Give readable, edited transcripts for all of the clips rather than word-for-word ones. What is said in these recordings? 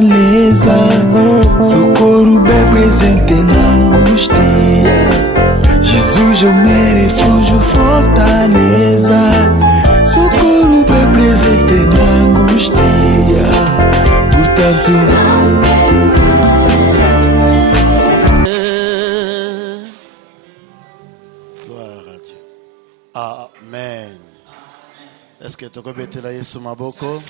fortaleza. Socorro bem presente na angústia. Jesus é o meu refúgio, fortaleza. Socorro bem presente na angústia. Portanto, gloire à Dieu. Amen. Est-ce que tu peux mettre là sur ma boko?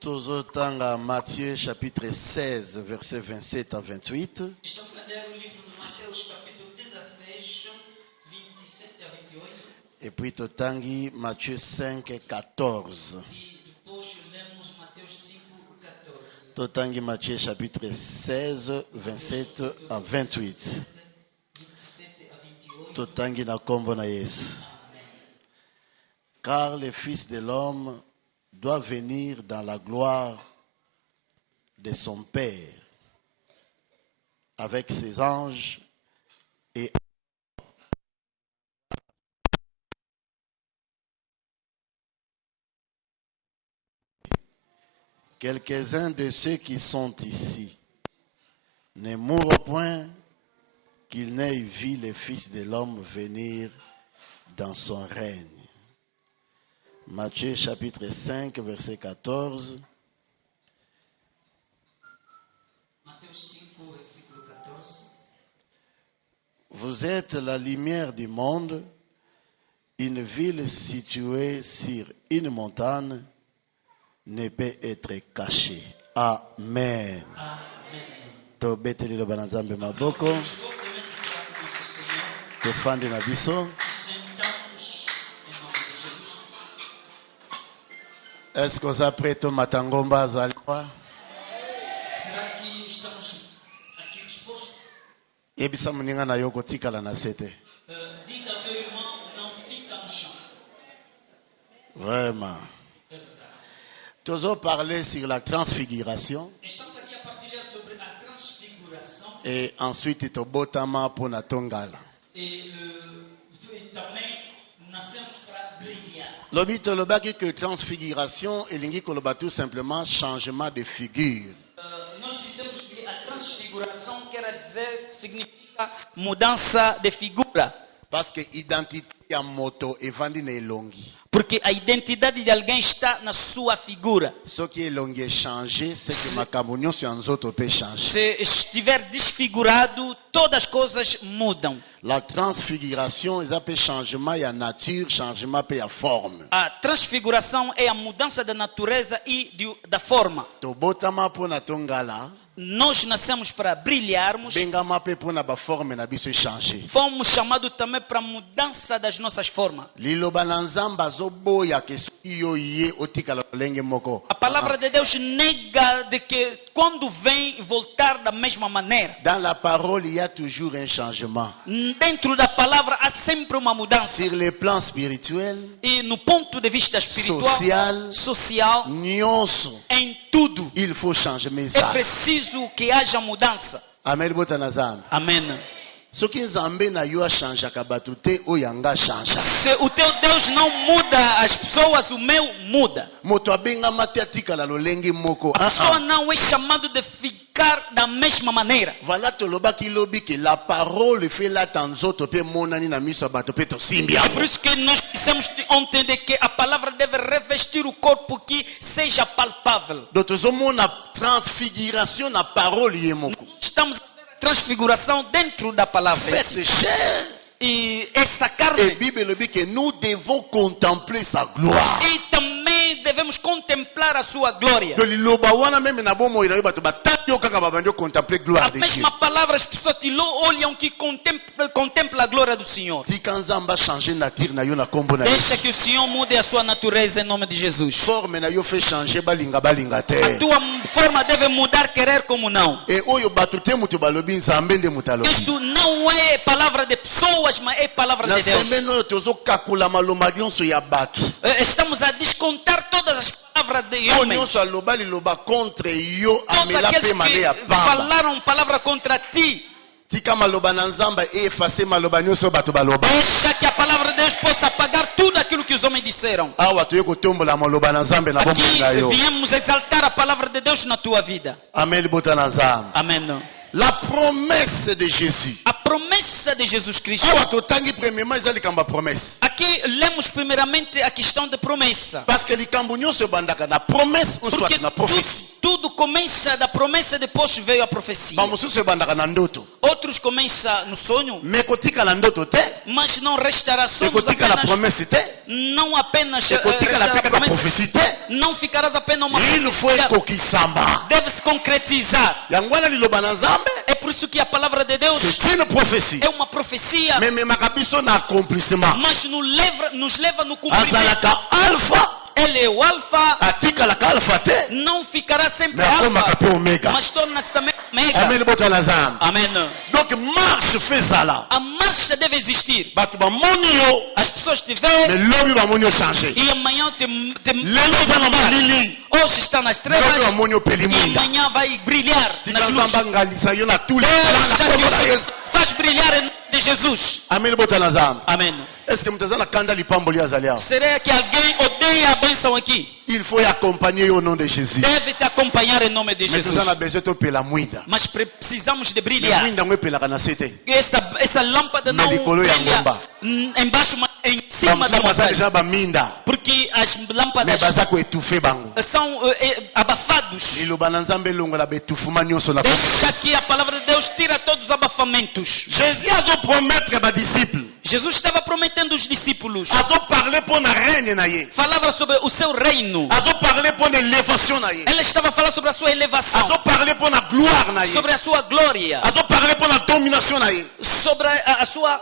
Tozotanga Matthieu chapitre 16 verset 27 à 28. Estamos a ler o livro de Mateus, capítulo 16, 27 a 28. Et puis totangi Matthieu 5 14. E depois lemos Mateus 5, 14. Totangi Matthieu chapitre 16 27 à 28. 27 a 28. Totangi na kombo na Yesu. Car le Fils de l'homme doit venir dans la gloire de son Père avec ses anges et quelques-uns de ceux qui sont ici ne mourront point qu'ils n'aient vu le Fils de l'homme venir dans son règne. Matthieu chapitre 5 verset 14. Mateus 5, versículo 14. Vous êtes la lumière du monde. Une ville située sur une montagne ne peut être cachée. Amen. To beteli lo banazambe maboko. Tofandi na biso. Est-ce que vous êtes prêts au matangomba zalwa? Será que estamos aqui dispostos? Yebisa muninga na yoko tikala na sete. Diga ao meu irmão, não fica no chão. Vraiment. É verdade. Toujours parler sur la transfiguration. Estamos aqui a partilhar sobre a transfiguração Et ensuite tobotama pona tongala. e também nascemos para brilhar. Lobito lobaki que transfiguration elingi koloba tout simplement changement de figure. Nós dizemos que a transfiguração quer dizer, significa mudança de figura. Parce que identité ya moto evandi na elongi. Porque a identidade de alguém está na sua figura. Ce qui elongi est changé, c'est que makambo nyonso ya nzoto peut changer. Se estiver desfigurado, todas as coisas mudam. La transfiguration, ils appellent changement ya nature, changement pe ya forme. A transfiguração é a mudança da natureza e da forma. Tobotama pona tongala, Nós nascemos para brilharmos. bengama pe pona ba forme na biso changer. Fomos chamados também para a mudança das nossas formas. Liloba na nzamba zoboya ke yo ye otikala lenge moko. A palavra de Deus nega de que quando vem voltar da mesma maneira. Dans la parole, il y a toujours un changement. Dentro da palavra há sempre uma mudança. Sur le plan spirituel, E no ponto de vista espiritual, social, nyonso, em tudo, il faut changer mes é âmes. preciso que haja mudança. Amen botanazam. Amém. Soki nzambe na yo achangeaka bato te oyo anga change. Se o teu Deus não muda as pessoas, o meu muda. Moto abengama te atikala lolenge moko. A pessoa não é chamado de ficar da mesma maneira. Voilà tolobaki lobi que la parole fait la tanzoto pe monani na miso ya bato pe tosimbi É yango. por isso que nós precisamos entender que a palavra deve revestir o corpo que seja palpável. Donc tozomona transfiguration na parole ye moko. Estamos a ver a transfiguração dentro da palavra. Faites cher. E essa Et carne. Bible lobi que nous devons contempler sa gloire. E também devemos contemplar a sua glória. Que liloba wana meme na bomo ina bato batati yo kaka babandi contempler A gloire de Dieu. mesma palavra as pessoas que olham que contempla a glória do Senhor. Tika nzamba changer nature na yo na kombo na yo. Deixa que o Senhor mude a sua natureza em nome de Jesus. Forme na yo fait changer balinga A te. tua forma deve mudar, querer como não. Et oyo bato te mutu balobi nzambe nde mutu alobi. Isso não é palavra de pessoas, mas é palavra Na de Deus. semaine oyo tozokakula maloba nyonso ya bato. Estamos a descontar todas as palavras de Oyo homens. nyonso aloba liloba contre yo Todos amela pe aqueles male ya que pamba. falaram palavra contra ti. tika maloba na nzamba effacer maloba nyonso bato baloba. Deixa que a palavra de Deus possa apagar tudo aquilo que os homens disseram. Awa toye kotombola maloba na nzambe na bomoi na Aqui yo. viemos exaltar a palavra de Deus na tua vida. Amen bota na nzambe. Amém. La promesse de Jésus. A promessa de Jesus Cristo. Awa totangi premièrement ezali kamba promesse. Aqui lemos primeiramente a questão de promessa. Parce que likambo nyonso bandaka na promesse ou Porque soit na prophétie. tudo começa da promessa, depois veio a profecia. Ba mosusu bandaka na ndoto. Outros começam no sonho, Mais kotika na ndoto te. mas não restará sonhos Kotika na apenas. promesse te. Não apenas Kotika na restará peka na promessa. prophétie te. Não ficarás apenas uma Il faut profecia. ekokisama. Deve se concretizar. Yango wana liloba na nzambe. É por isso que a palavra de Deus C'est une prophétie. é uma profecia, Mais memaka biso na accomplissement. mas nos leva no cumprimento. Azalaka alpha. Ele é o alfa, Atikalaka alpha te. não ficará sempre Mais akomaka alfa, pe omega. mas torna-se também omega. Amen bota na nzambe. Amém. Donc marche fezala. A marcha deve existir. Bato bamoni yo. As pessoas te Mais veem lobi bamoni yo changer. e amanhã te Lelo eza na malili. hoje está nas Lobi trevas bamoni yo e peliminda. amanhã vai brilhar Tika nas luzes. nzamba ngalisa yo na tous les Deus plans na já kombo na te Yesu. faz brilhar em nome de Jesus. Amen bota na nzambe. Amém. Est-ce que mutaza na kanda lipamboli azali awa? Será que alguém odeia a bênção aqui? Il faut y accompagner au nom de Jésus. Deve te acompanhar em nome de Mais Jesus. toza na besoin topela mwinda. Mas precisamos de Mais brilhar. mwinda ngo epelaka na se te. Essa lâmpada não Na likolo ya brilha ngomba. embaixo, mas em cima da Bamususu baza montanha. deja baminda. Porque as Mais lâmpadas baza koetufe bango. são abafados. Liloba na nzambe elongola betufuma nyonso na Deixa que a palavra de Deus tira todos os abafamentos. Jésus azopromettre badisciple. Jesus estava prometendo os discípulos. Azoparle mpo na règne na ye. Falava sobre o seu reino. Azoparle mpo na élévation na ye. Ele estava falando sobre a sua elevação, Azoparle mpo na gloire na ye. sobre a sua glória, Azoparle mpo na domination na ye. sobre a sua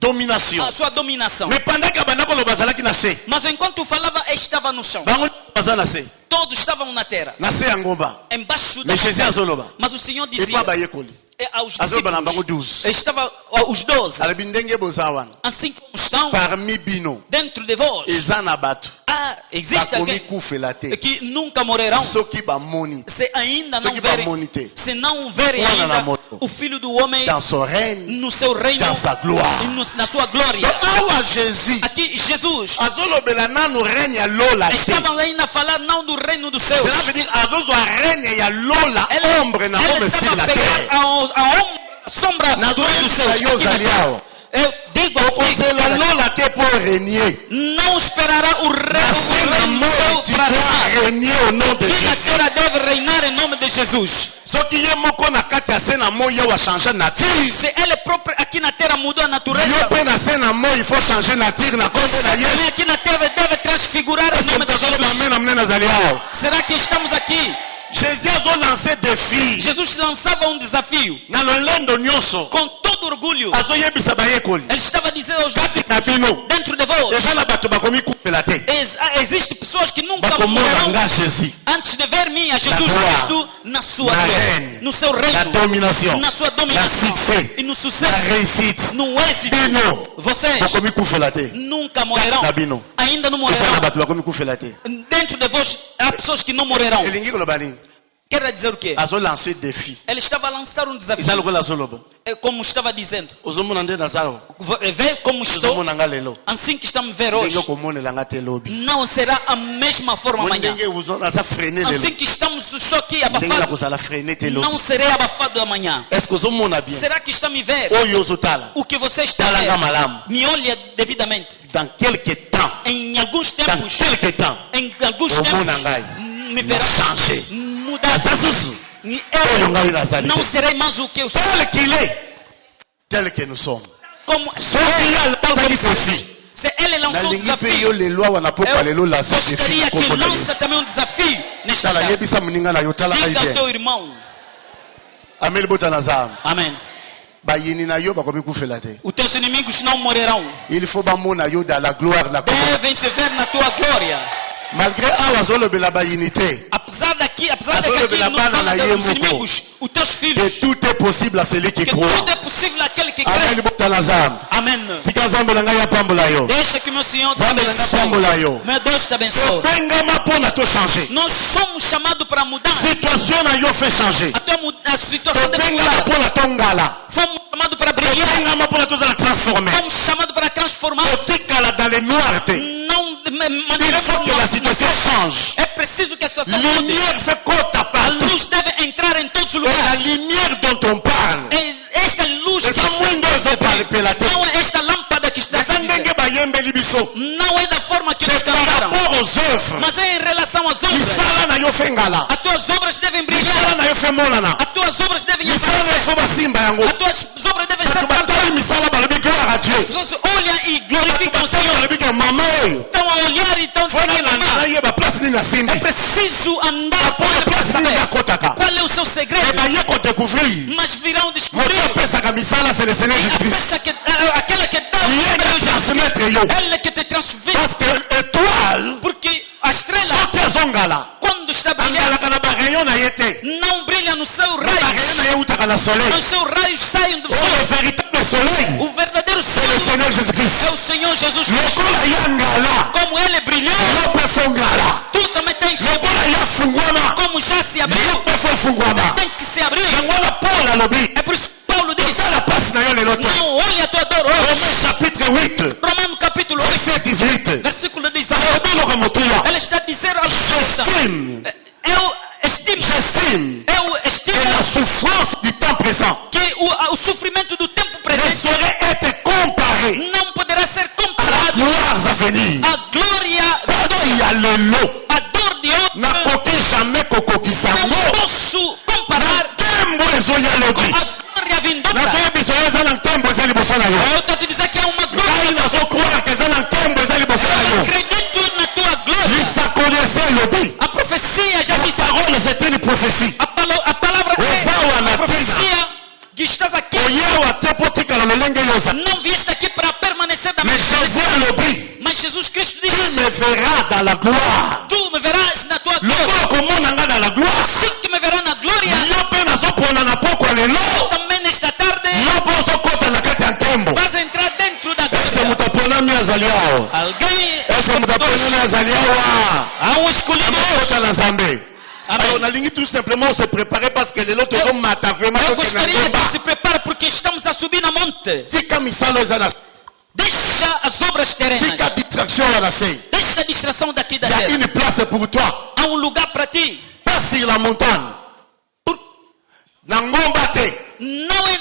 Domination. dominação. Mais pendant que abanda koloba azalaki na se. Mas enquanto falava, estava no chão. Bango baza na se. Todos estavam na terra, Na se ya ngomba. embaixo da Mais Jésus montanha. azoloba. Mas o Senhor Et pas dizia bayekoli. aos Azoloba na bango discípulos, 12. estava os 12, Alobi ndenge boza wana. assim como estão Parmi bino. dentro de vós. Eza na bato. Existe Bakomi alguém kufela te. que nunca morrerão Soki bamoni. se ainda não Soki verem, bamoni te. se não verem Wana na ainda moto. o Filho do Homem Dans son règne. no seu reino, Dans sa gloire. e na sua glória. Donc awa Jésus. Aqui Jesus Azolobela nanu règne ya lola te. estavam ainda a falar não do reino dos céus. Cela veut dire azozwa règne ya lola ombre na Ele ombre sur estava la a pegar terre. a sombra Na do reino dos zoyebisa céus. yo Aqui na ozali terra. awa. Eu digo Okozela aqui, lola te po régner. não esperará o reino Tu para dois régner au nom de Aqui na Jésus. terra deve reinar em nome de Jesus. Soki ye moko na kati ya se na moi ye wa changer nature. Se ele próprio aqui na terra mudou a Yo natureza, mpe na se na moi il faut changer nature na kombo na ye. também aqui na terra deve transfigurar em nome de Tozoloba Jesus. amen amen azali awa. Será que estamos aqui? Jésus azolance défi Jesus lançava um desafio na lolendo nyonso. com todo orgulho. Azoyebisa bayekoli. Ele estava dizendo aos Kati na bino. dentro de vós, Eza na bato bakomi kupela te. existem pessoas que nunca Bakomona morrerão nga Jésus. antes de ver mim, a Jesus Na glória, Cristo, na sua na glória, reine, no seu Na reino, domination. na sua Na dominação succès. e no Na sucesso, réussite. no êxito. Bino. Vocês Bakomi kufela te. nunca morrerão, Na bino. ainda não Eza na morrerão. bato bakomi kufela te. Dentro de vós há pessoas que não morrerão. Elingi koloba nini? Quer dizer o quê? Azolance défi. Ele estava a lançar um Eza desafio, lokola azoloba. como estava dizendo. Ozomona nde naza awa. Vê como estou, Ozomona nga lelo. assim que estamos a ver Ndenge hoje. okomonela nga te lobi. Não será a mesma forma Mo amanhã. ndenge naza freine lelo. Assim que estamos só aqui Ndenge abafados, nakozala freine te não lobi. serei abafado amanhã. Est-ce que ozomona bien? Será que está me ver? Oyo ozotala. O que você está Tala nga vendo? malamu. Me olha devidamente. Dans quelque temps. Em alguns Dans tempos, quelque temps. em alguns Omona tempos, ngai. me Na verá changer. mudar. Naza susu. Eu ngai nazali não te. serei mais o que eu sou. Tel qu'il est. Tel que nous sommes. Como Soki ye alobaki kofi. se ele lançou um Nalingi mpe yo desafio, lelo awa na pokwa lelo eu lasa défi gostaria na que kombo na lança Yesu. também um desafio nesta Tala tarde. yebisa moninga na yo tala ngai Diga ao bien. teu irmão. Ameli bota na zamu. Amém. Bayini na yo bakomi kufela te. Os teus inimigos não morrerão. Il faut bamona yo dans la gloire na kombo. Devem te ver na tua glória. Malgré awa zolobela ba unité. Apesar daqui Azolo não belabana fala na dos yemo inimigos, os teus filhos, Que tout est possible à celui qui que croit. tudo é possível àquele que Amen crê. botala zam. Amém. Tika zambo na ngai apambola yo. Deixa que meu Senhor te Zambo na ngai apambola abençoe. yo. Meu Deus te abençoe. Topengama pona to changer. Nós somos chamados para mudar. Situation na yo fait changer. A situação deve Topengama mudar. pona tongala. Fomos chamados para brilhar. Topengama pona to zala transformer. Fomos chamados para transformar. Otikala dans les noiretés. Não Il faut que la situation change. É preciso que a situação mude. Lumière fait côte à A partout. luz deve entrar em todos os Et la lugares. lumière dont on parle, Esta luz c'est pas moins de parler pelate. não é esta lâmpada que está aqui. Ndenge bayembeli biso. Não é da forma que eles C'est par cantaram, rapport aux œuvres. mas é em relação às obras. Misala na yo fengala. As tuas obras devem Misala brilhar. na yo femonana. As tuas obras devem Misala na yo aparecer. basimba yango. As tuas obras devem Parce ser que batali cantadas. misala balobi gloire à Dieu. As pessoas olham e glorificam o Batali Senhor. balobi que maman oyo. Estão a olhar e estão Fona dizendo, na "Mamãe, yeba place nini é asimbi. preciso andar Apo ya place nini para akotaka. qual é o seu Et segredo." baye kodécouvrir. Mas virão Moto descobrir. apesaka misala c'est le Seigneur E a Jésus-Christ. peça que, aquela que dá o Yeye segredo, nga transmettre yo. ela que te transfere. Parce que étoile, Porque a estrela, soki azongala, quando está brilhando, angalaka na barayon na ye te. não brilha no seu Na barayon raio. na ye utaka na soleil. Os seus raios saem do Oh, sol. le véritable soleil, O verdadeiro c'est le sol Seigneur Jésus-Christ. é o Senhor Jesus Cristo. Lokola yangala, Como ele brilhou, yope fongala. tu também tens. Lokola yafungwana, Como já se abriu, yope fongwana. tem que se abrir. Yangola Paul alobi. É por isso que Paulo diz: Osala passe na yo lelo te. não olhe a tua dor hoje. Romains chapitre 8, Romanos capítulo 8, verset 18. versículo 19. Obeloka motuya. Ele está a dizer aos cristãos: J'estime, eu estimo, j'estime eu que estimo la souffrance du temps présent que o sofrimento do tempo ne presente saurait être comparé não poderá ser à la comparado gloire à venir. à glória Parce qu'il y a le lot. a dor de outro. Nakoki jamais kokokisa Não ngo. posso comparar Nkembo ezoya com lobi. a glória vindoura. Nazoya biso yo eza na nkembo eza liboso na yo. Eu estou te dizer que é uma Ngai glória. nazokroire ke eza na nkembo eza liboso na Eu yo. acredito na tua glória. Lisakoli eza elobi. A profecia já La disse. parole c'est une prophétie. A palavra Ozawa é na a profecia que estás aqui. Oyewa te po tikala lolenge yoza. Não vieste aqui para permanecer da Mais mesma Jésus maneira. alobi. Mas Jesus Cristo Tu disse: me verras dans la gloire. tu me verás na tua glória. Lokola komona nga dans la gloire. Assim que me verá na glória, Yo mpe nazopona na pokwa lelo. também nesta tarde Yo mpe ozokota na kati ya nkembo. vas entrar dentro da Ese glória. moto aponami azali awa. Alguém Ese moto aponami azali awa. há um escolhido hoje. Amakota na Nzambe. Alors Amém. nalingi tout simplement se préparer parce que lelo tozomata vraiment Eu tokende na gostaria que ngomba. se prepare porque estamos a subir na monte. Tika misalo eza na Deixa as obras terrenas. tika distraction ya na se. Deixa a distração daqui da Il y a terra. une place pour toi. Há um lugar para ti. Pas sur la montagne. Na ngomba te. Não é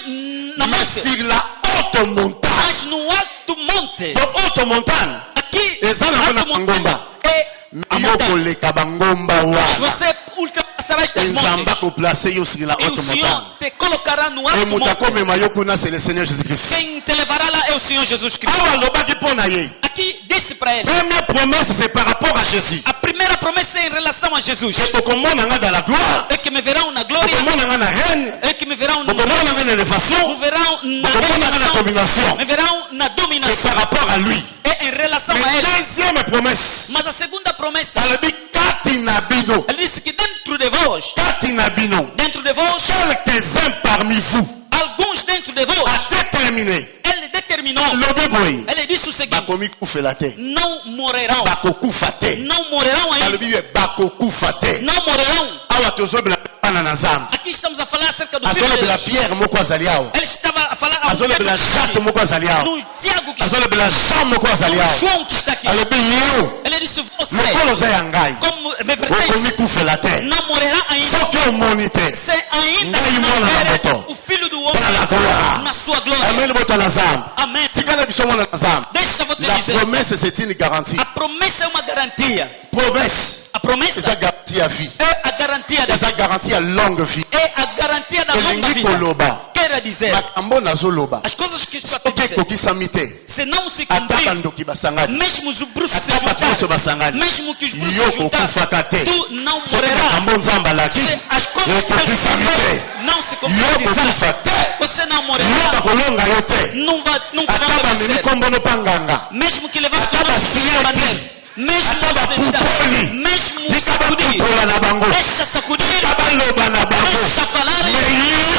na Mais monte, sur la haute montagne. mas no alto monte. Donc haute montagne. Aqui, Eza na alto ngomba ngomba. é a Yo montanha. koleka bangomba wana. Você ultrapassará estas Nzamba montes. koplace yo sur la E haute o montagne. Senhor te colocará no Et alto moto monte. akomema yo kuna c'est le Seigneur Jésus-Christ. Quem te levará lá é o Senhor Jesus Cristo. Awa alobaki mpo na ye. Aqui, disse para ele. Première promesse c'est par rapport à Jésus. A primeira promessa é em relação a Jesus. Que tokomona nga dans la gloire. É que me verão na glória. Tokomona nga na reine. É que me verão no Tokomona nga na élévation. me verão na Tokomona nga na dominação. domination. Me verão na C'est dominação. par rapport à lui. É em relação a Mais ele. deuxième promesse. Mas a segunda promessa, Alobi kati na bino. ele disse que dentro de vós, Kati na bino. dentro de vós, Quelques-uns parmi vous. alguns dentro de vós, A déterminé. ele determinou. Lobi boye. Ele disse o seguinte: Bakomi kufela te. não morrerão. Bakokufa te. Não morrerão ainda. Alobi ye bakokufa te. Não morrerão. Awa tozobela bana na Nzambe. Aqui estamos a falar acerca do filho de Azolobela Deus. Pierre moko azali awa. Ele estava a falar ao Azolobela Jacques moko azali awa. no Tiago que está Azolobela Jean moko azali no awa. João que está aqui. Alobi yo. Ele disse: você, Lokolo oza ya ngai. como me Okomi pertence, kufela te. não morrerá ainda. Soki omoni te. Você ainda Ngai não mwana na verá moto. o filho do Dans la homem gloire. na sua glória. Amen bota na Nzambe. Amém. Tikala biso mwana na Nzambe. Deixa eu te La dizer. promesse c'est une garantie. A promessa é uma garantia. Promesse. A promessa Eza garantie à vie. é a garantia da Eza garantie à longue vie. é a garantia da longa Elingi vida. koloba. Quer dizer, Makambo nazoloba. as coisas que estou a te Soki dizer, ekokisami te. se não se Ata cumprir, bandoki basangani. mesmo os bruxos se Ata bato nyonso juntarem, basangani. mesmo que os bruxos Yo se juntarem, kokufaka te. tu não Soki morrerás. makambo Nzambe alaki. Se as coisas que Deus ekokisami fizer te. não se Yo concretizar, kokufa te. você não Yo morrerá. bakolonga yo te. Nunca vai Ata bamemi acontecer. kombo no panganga. Mesmo que levante Ata o nome do Senhor basieki. Bandeira, mesmo Ataba sentado, kupoli. mesmo Likaba sacudir, kupola na bango. deixa sacudir, Likaba loba na bango. deixa falar, Meyo.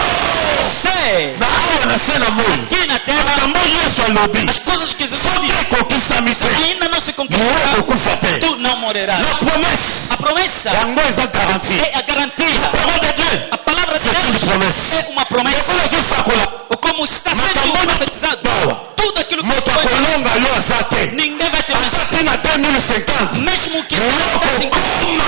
você, Na awa na se na moi. aqui na terra, Makambo Yesu alobi. as coisas que Jesus Soki disse ekokisami te. ainda não se Yo concretizaram, kokufa te. tu não morrerás. La promesse. A promessa Yango eza garantie. é a garantia. Parole de Dieu. A palavra de C'est une Deus promesse. é uma promessa. Ekolo ezosakola. Como está sendo Makambo profetizado, bawa. tudo aquilo que Moto foi, akolonga yo aza te. ninguém vai te mencionar. Ata te na 2050. Mesmo que Yo você kokoma.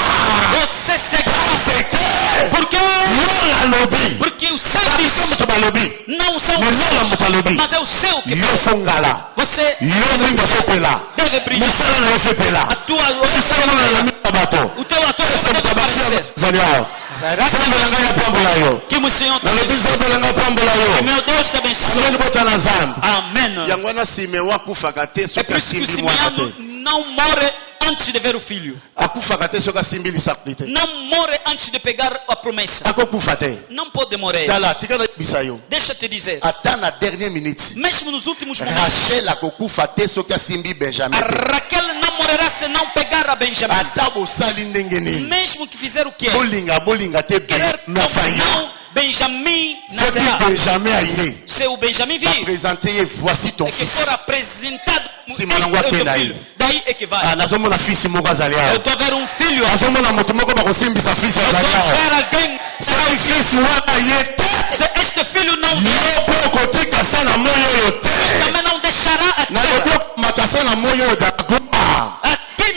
você será. Seke. Porque Yo lalobi. Porque o seu Biso disse, moto balobi. não são Mais lola moto alobi. mas é o seu que Yo fala. fongala. Você Yo mwinga fopela. deve brilhar. Mosala na yo A fopela. tua Osala na misa bato. o teu ator Ese deve moto aparecer. abakia zali awa. Nzambe na ngai apambola yo. Que o Senhor Nalobi nzambe na ngai apambola yo. meu Deus te abençoe. Ameni bota na Nzambe. Amém. yango wana Simeon akufaka te É soki por isso que o asimbi mwana Simeão te. não morre antes de ver o filho. Akufaka te soki asimbi lisakoli te. Não morre antes de pegar a promessa. Akokufa te. Não pode morrer. tala tika nayebisa yo Deixa eu te dizer. ata na dernière minute Mesmo nos últimos momentos, Rachel akokufa te soki asimbi Benjamin a te. Raquel não morrerá se não pegar a Benjamim. ata bosali ndenge nini Mesmo que fizer o quê? bolinga te Querer nafa como yo não, Benjamim soki nascerá. Benjamin aye Se o Benjamim vir, baprésente ye voici ton é que fils. for apresentado, Sim, este mas não é o vai teu ter filho. aí. Daí é que vai. nazomona fils moko azali Eu awa estou a ver um filho. Eu nazomona moto moko bakosimbisa fils estou azali a awa ver alguém. soki fils wana ye te Se este filho não yo vier, mpo okotika sa na moi oyo te também não deixará a nalobi terra. okomata sa na moi oyo dagoma. Aqui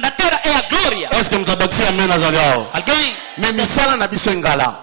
na terra é a glória. estce moto abakisi amen azali awa Alguém, me misala na biso engala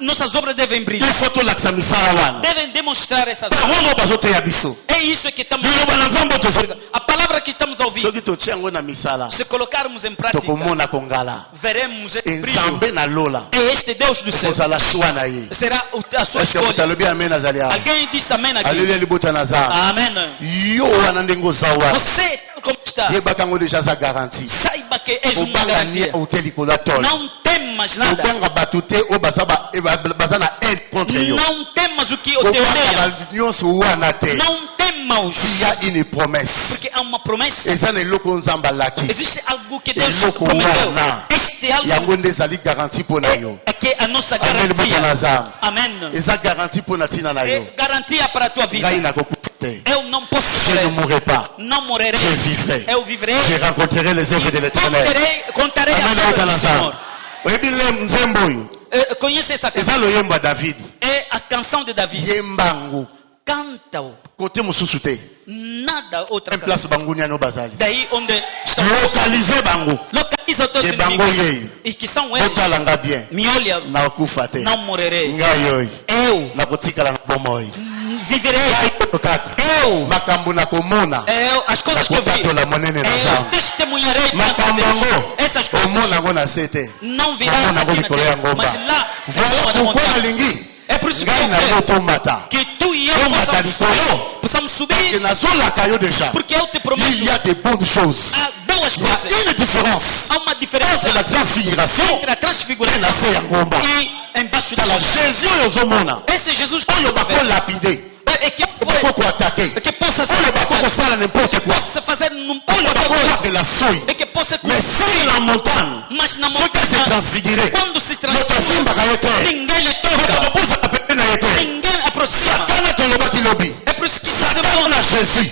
nossas obras devem brilhar. il faut tolakisa misala wana Devem demonstrar essas obras. bango bazoteya biso É isso que estamos liloba na nzambe tozo A palavra que estamos a ouvir, soki totia yango na misala se colocarmos em prática, tokomona kongala veremos esse brilho. nzambe na lola É este Deus do céu. kozala shwa na ye Será a sua estce moto escolha. alobi amen azali awa Alguém disse amém aqui. aleli libota na nzambe Amém. yo wana ndenge oza wana Você, como está, yebaka yango deja aza garanti saiba que és uma obanga nie garantia. ote likolo ya tolo Não temas nada. obanga bato te oyo baza na aide contre yo Não temas o que o teu obanga odeia. bato nyonso wana te Não temas. il y a une promesse Porque há uma promessa. eza na eloko nzambe alaki Existe algo que Deus eloko prometeu. wana Este algo yango nde ezali garanti mpo na yo é que é a nossa amen libota na garantia. nzambe Amém. eza garanti mpo na ntina na yo É garantia para a tua vida. ngai nakokufa te Eu não posso je ne morrer. mourrai pas Não morrerei. je vivrai Eu viverei. je rencontrerai les œuvres de l'éternel Contarei amen a libota na obra do Senhor. nzambe oyebi nzembo oyo Conhece essa canção? eza loyembo ya david É a canção de Davi. yembango Canta-o. kote mosusu te Nada outra un canção. place banguniano bazali Daí onde estão localize bango localiza os teus ye bango inimigos. yei E que são eles. botalanga bien Me olha, nakokufa te não morrerei. ngai oyo Eu nakotikala na bomoi viverei. ngai oyo kaka Eu. makambo nakomona As coisas que eu vi. nakotatola monene na Eu nzambe testemunharei diante de makambo Deus. yango Essas coisas omona yango na se te não virá omona yango aqui na likolo ya terra, mas ngomba lá em voilà cima da pourquoi montanha. nalingi É por isso que ngai eu na yo quero tomata que tu e eu tomata likolo possamos ke subir, nazolaka yo deja porque eu te il prometo, y a de bonnes choses há boas il y a coisas. une différence Há uma entre la diferença transfiguration entre a et transfiguração na se ya ngomba e embaixo da tala luz. jésus oyo ozomona Esse Jesus que oyo você vê, bakolapide é que bako foi, koatake é que possa oyo ser, bako kosala n'importe quoi possa fazer num oyo pouco bakosakela soi é que possa mais sur la montagne mas na soki ase montanha, transfiguré quando se moto transforma, asimbaka ye te ninguém lhe moto toca, akobosaka pene na ye te ninguém aproxima. satana tolobaki lobi É por isso que satana na jésus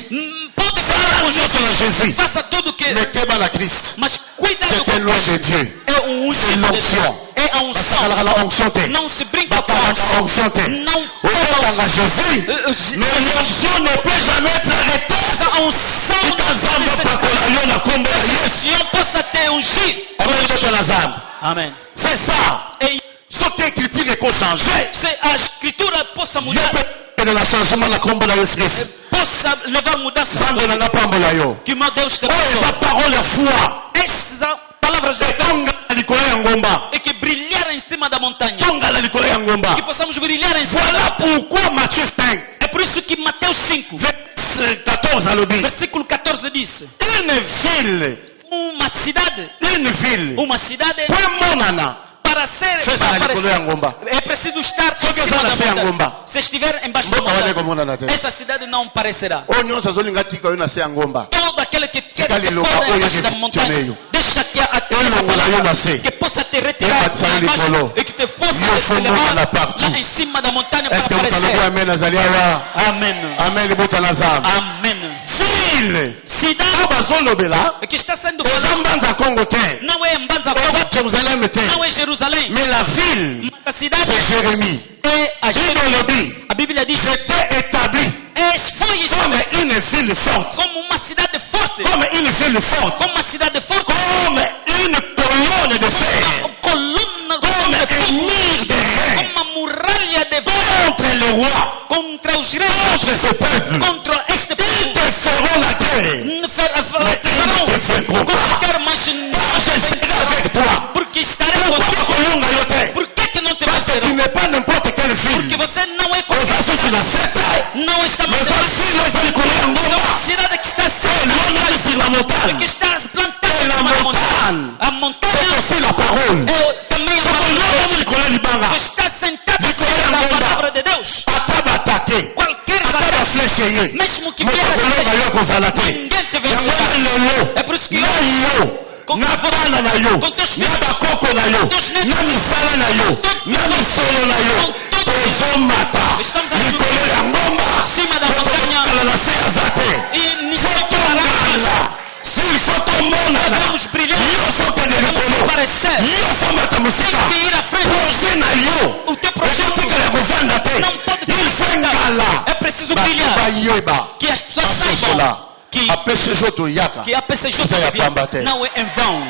pode falar com nyonso na jésus faça tudo o que, mais keba na christ mas cuidado c'était com loin de dieu é um c'est ungido de l'onction Deus. É a basakalaka unção. na onction te Não se brinca com a bakalaka unção. onction te Não okotanga jésus mais l'onction ne peut jamais être arrêtée a unção tika nzambe apakola yo na kombo ya yesu o Senhor possa te ungir. amelibota na nzambe Amém. c'est ça E soki écriture ekochange se a escritura possa yo mudar, mpe ene na changement na kombo na yesu kristu possa levar mudança, nzambe na nga pambola yo que meu Deus te oyo eza abençoe. parole ya foi Essas palavras de fé etonga na likolo ya ngomba e que brilhar em cima da montanha, tonga na likolo ya ngomba que possamos brilhar em cima. voilà pourquoi Matthieu 5 É por isso que Mateus 5, verset 14 alobi versículo 14 diz: une ville uma cidade une ville peut po emonana para para ser Fais ça na likolo ya ngomba. é preciso estar Só que em cima essa da nascer montanha. ngomba. Se estiver embaixo da Mboka wana montanha, ekomona na te. essa cidade não parecerá. Oyo nyonso azolinga tika yo na se ya ngomba. Todo aquele que quer Tika que liloba fora oyo embaixo da ekitioneyo. montanha, deixa que a Elongola yo na se. que possa te retirar Ebatisa yo para baixo likolo. e que te possa Yo fo te levar mona partout. lá em cima da montanha para Est-ce que mutalobi aparecer. amen azali awa? Amém. Amen libota na zamba. Amém. Ville. Cidade Oyo bazolobela. que está sendo Eza falada mbanza Congo te. não é Mbanza Eza Congo, Jérusalem te. não é Jerusalém, Mais la ville, mas a cidade c'est Jérémie. é a Bible Jerusalém. le dit. A Bíblia diz C'était établi foi comme une ville forte. como uma cidade forte, Comme une ville forte. como uma cidade forte, Comme une colonne de fer. uma coluna Comme de un fogo, mur de rein. uma muralha de fogo Contre les rois. contra os reis, Contre ce peuple. contra este Ils povo. te feront la guerre. Qualquer mais Je serai avec toi. porque estarei Pourquoi contigo. colonne yo te? Por que não te Parce que tu vencerão? n'es pas n'importe quelle Porque ville. você não é Aux qualquer Açores, tu l'as fait. não está Mais mais la ville est dans le uma Ngomba. cidade que está Et l'on est sur la que montagne. está plantada Et la numa montagne. A C'est montanha aussi la parole. é também a C'est palavra de l'homme Deus. du colonne Libanga. Está sentado Nicolas sobre a Ngomba. palavra de Deus. Ataba attaqué. Qualquer Ataba batalha, flèche ye. mesmo que Moto vier kolonga yo kozala te. ninguém te Yango vencerá. lelo. É por isso que Na yo. Na bana na yo. Na bakoko na yo. Na misala na yo. Na misolo na yo. Tozomata. Likolo ya ngomba. acima da montanha Kala na se azate. e ninguém parará. Tongala. Si fotomonana. Vamos brilhar, Yo soke de vamos likolo. aparecer. Yo somata Tem musika. que ir à frente. Projet na yo. O teu projeto Ekotikala kovanda te. não pode Il faut ficar. ngala. É preciso Bato brilhar. bayeba. Que as pessoas saibam Asosola. que, apesi toyaka que a PCJ Isso é pamba te. não é em vão.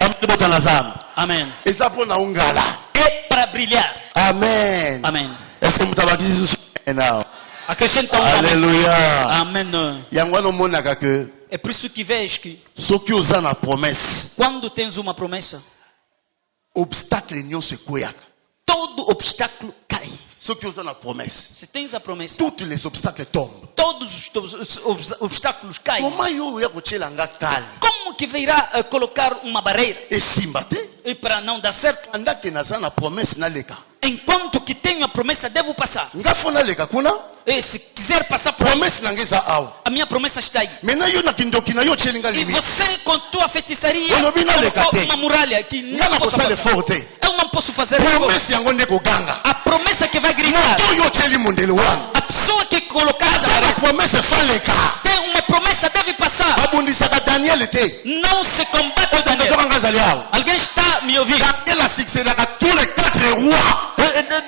amibota na zamba Amém. eza mpo na ongala É para brilhar. amen Amém. ese moto abakisi lisusu now Acrescenta um amém. alleluya Amém. yango wana omonaka ke É por isso que vês que soki oza na promesse quando tens uma promessa, obstacle nyonso ekweyaka todo obstáculo cai. soki oza na promesse Se tens a promessa, toutes les obstacles tombent todos os obstáculos caem. koma yo oya kotiela nga tali Como que virá colocar uma barreira esimba te e para não dar certo? andake naza na promesse naleka Enquanto que tenho a promessa, devo passar. nga fo naleka kuna E se quiser passar por aí, promesse na nga eza awa a minha promessa está aí. maintenant yo na kindoki na yo otieli nga E limite você, com tua feitiçaria, Olobi na colocou lekate. uma muralha que nga não posso nakosala fazer. effort te Eu não posso fazer isso. promesse yango nde koganga A promessa que vai gritar, moto oyo otieli mondele wana a pessoa que colocar essa aza na barreira, promesse faleka tem uma promessa, deve passar. abundisaka daniel te Não se combate o oyo Daniel. nga azali awa Alguém está me ouvindo? daniel asukcédaka tous les 4 rois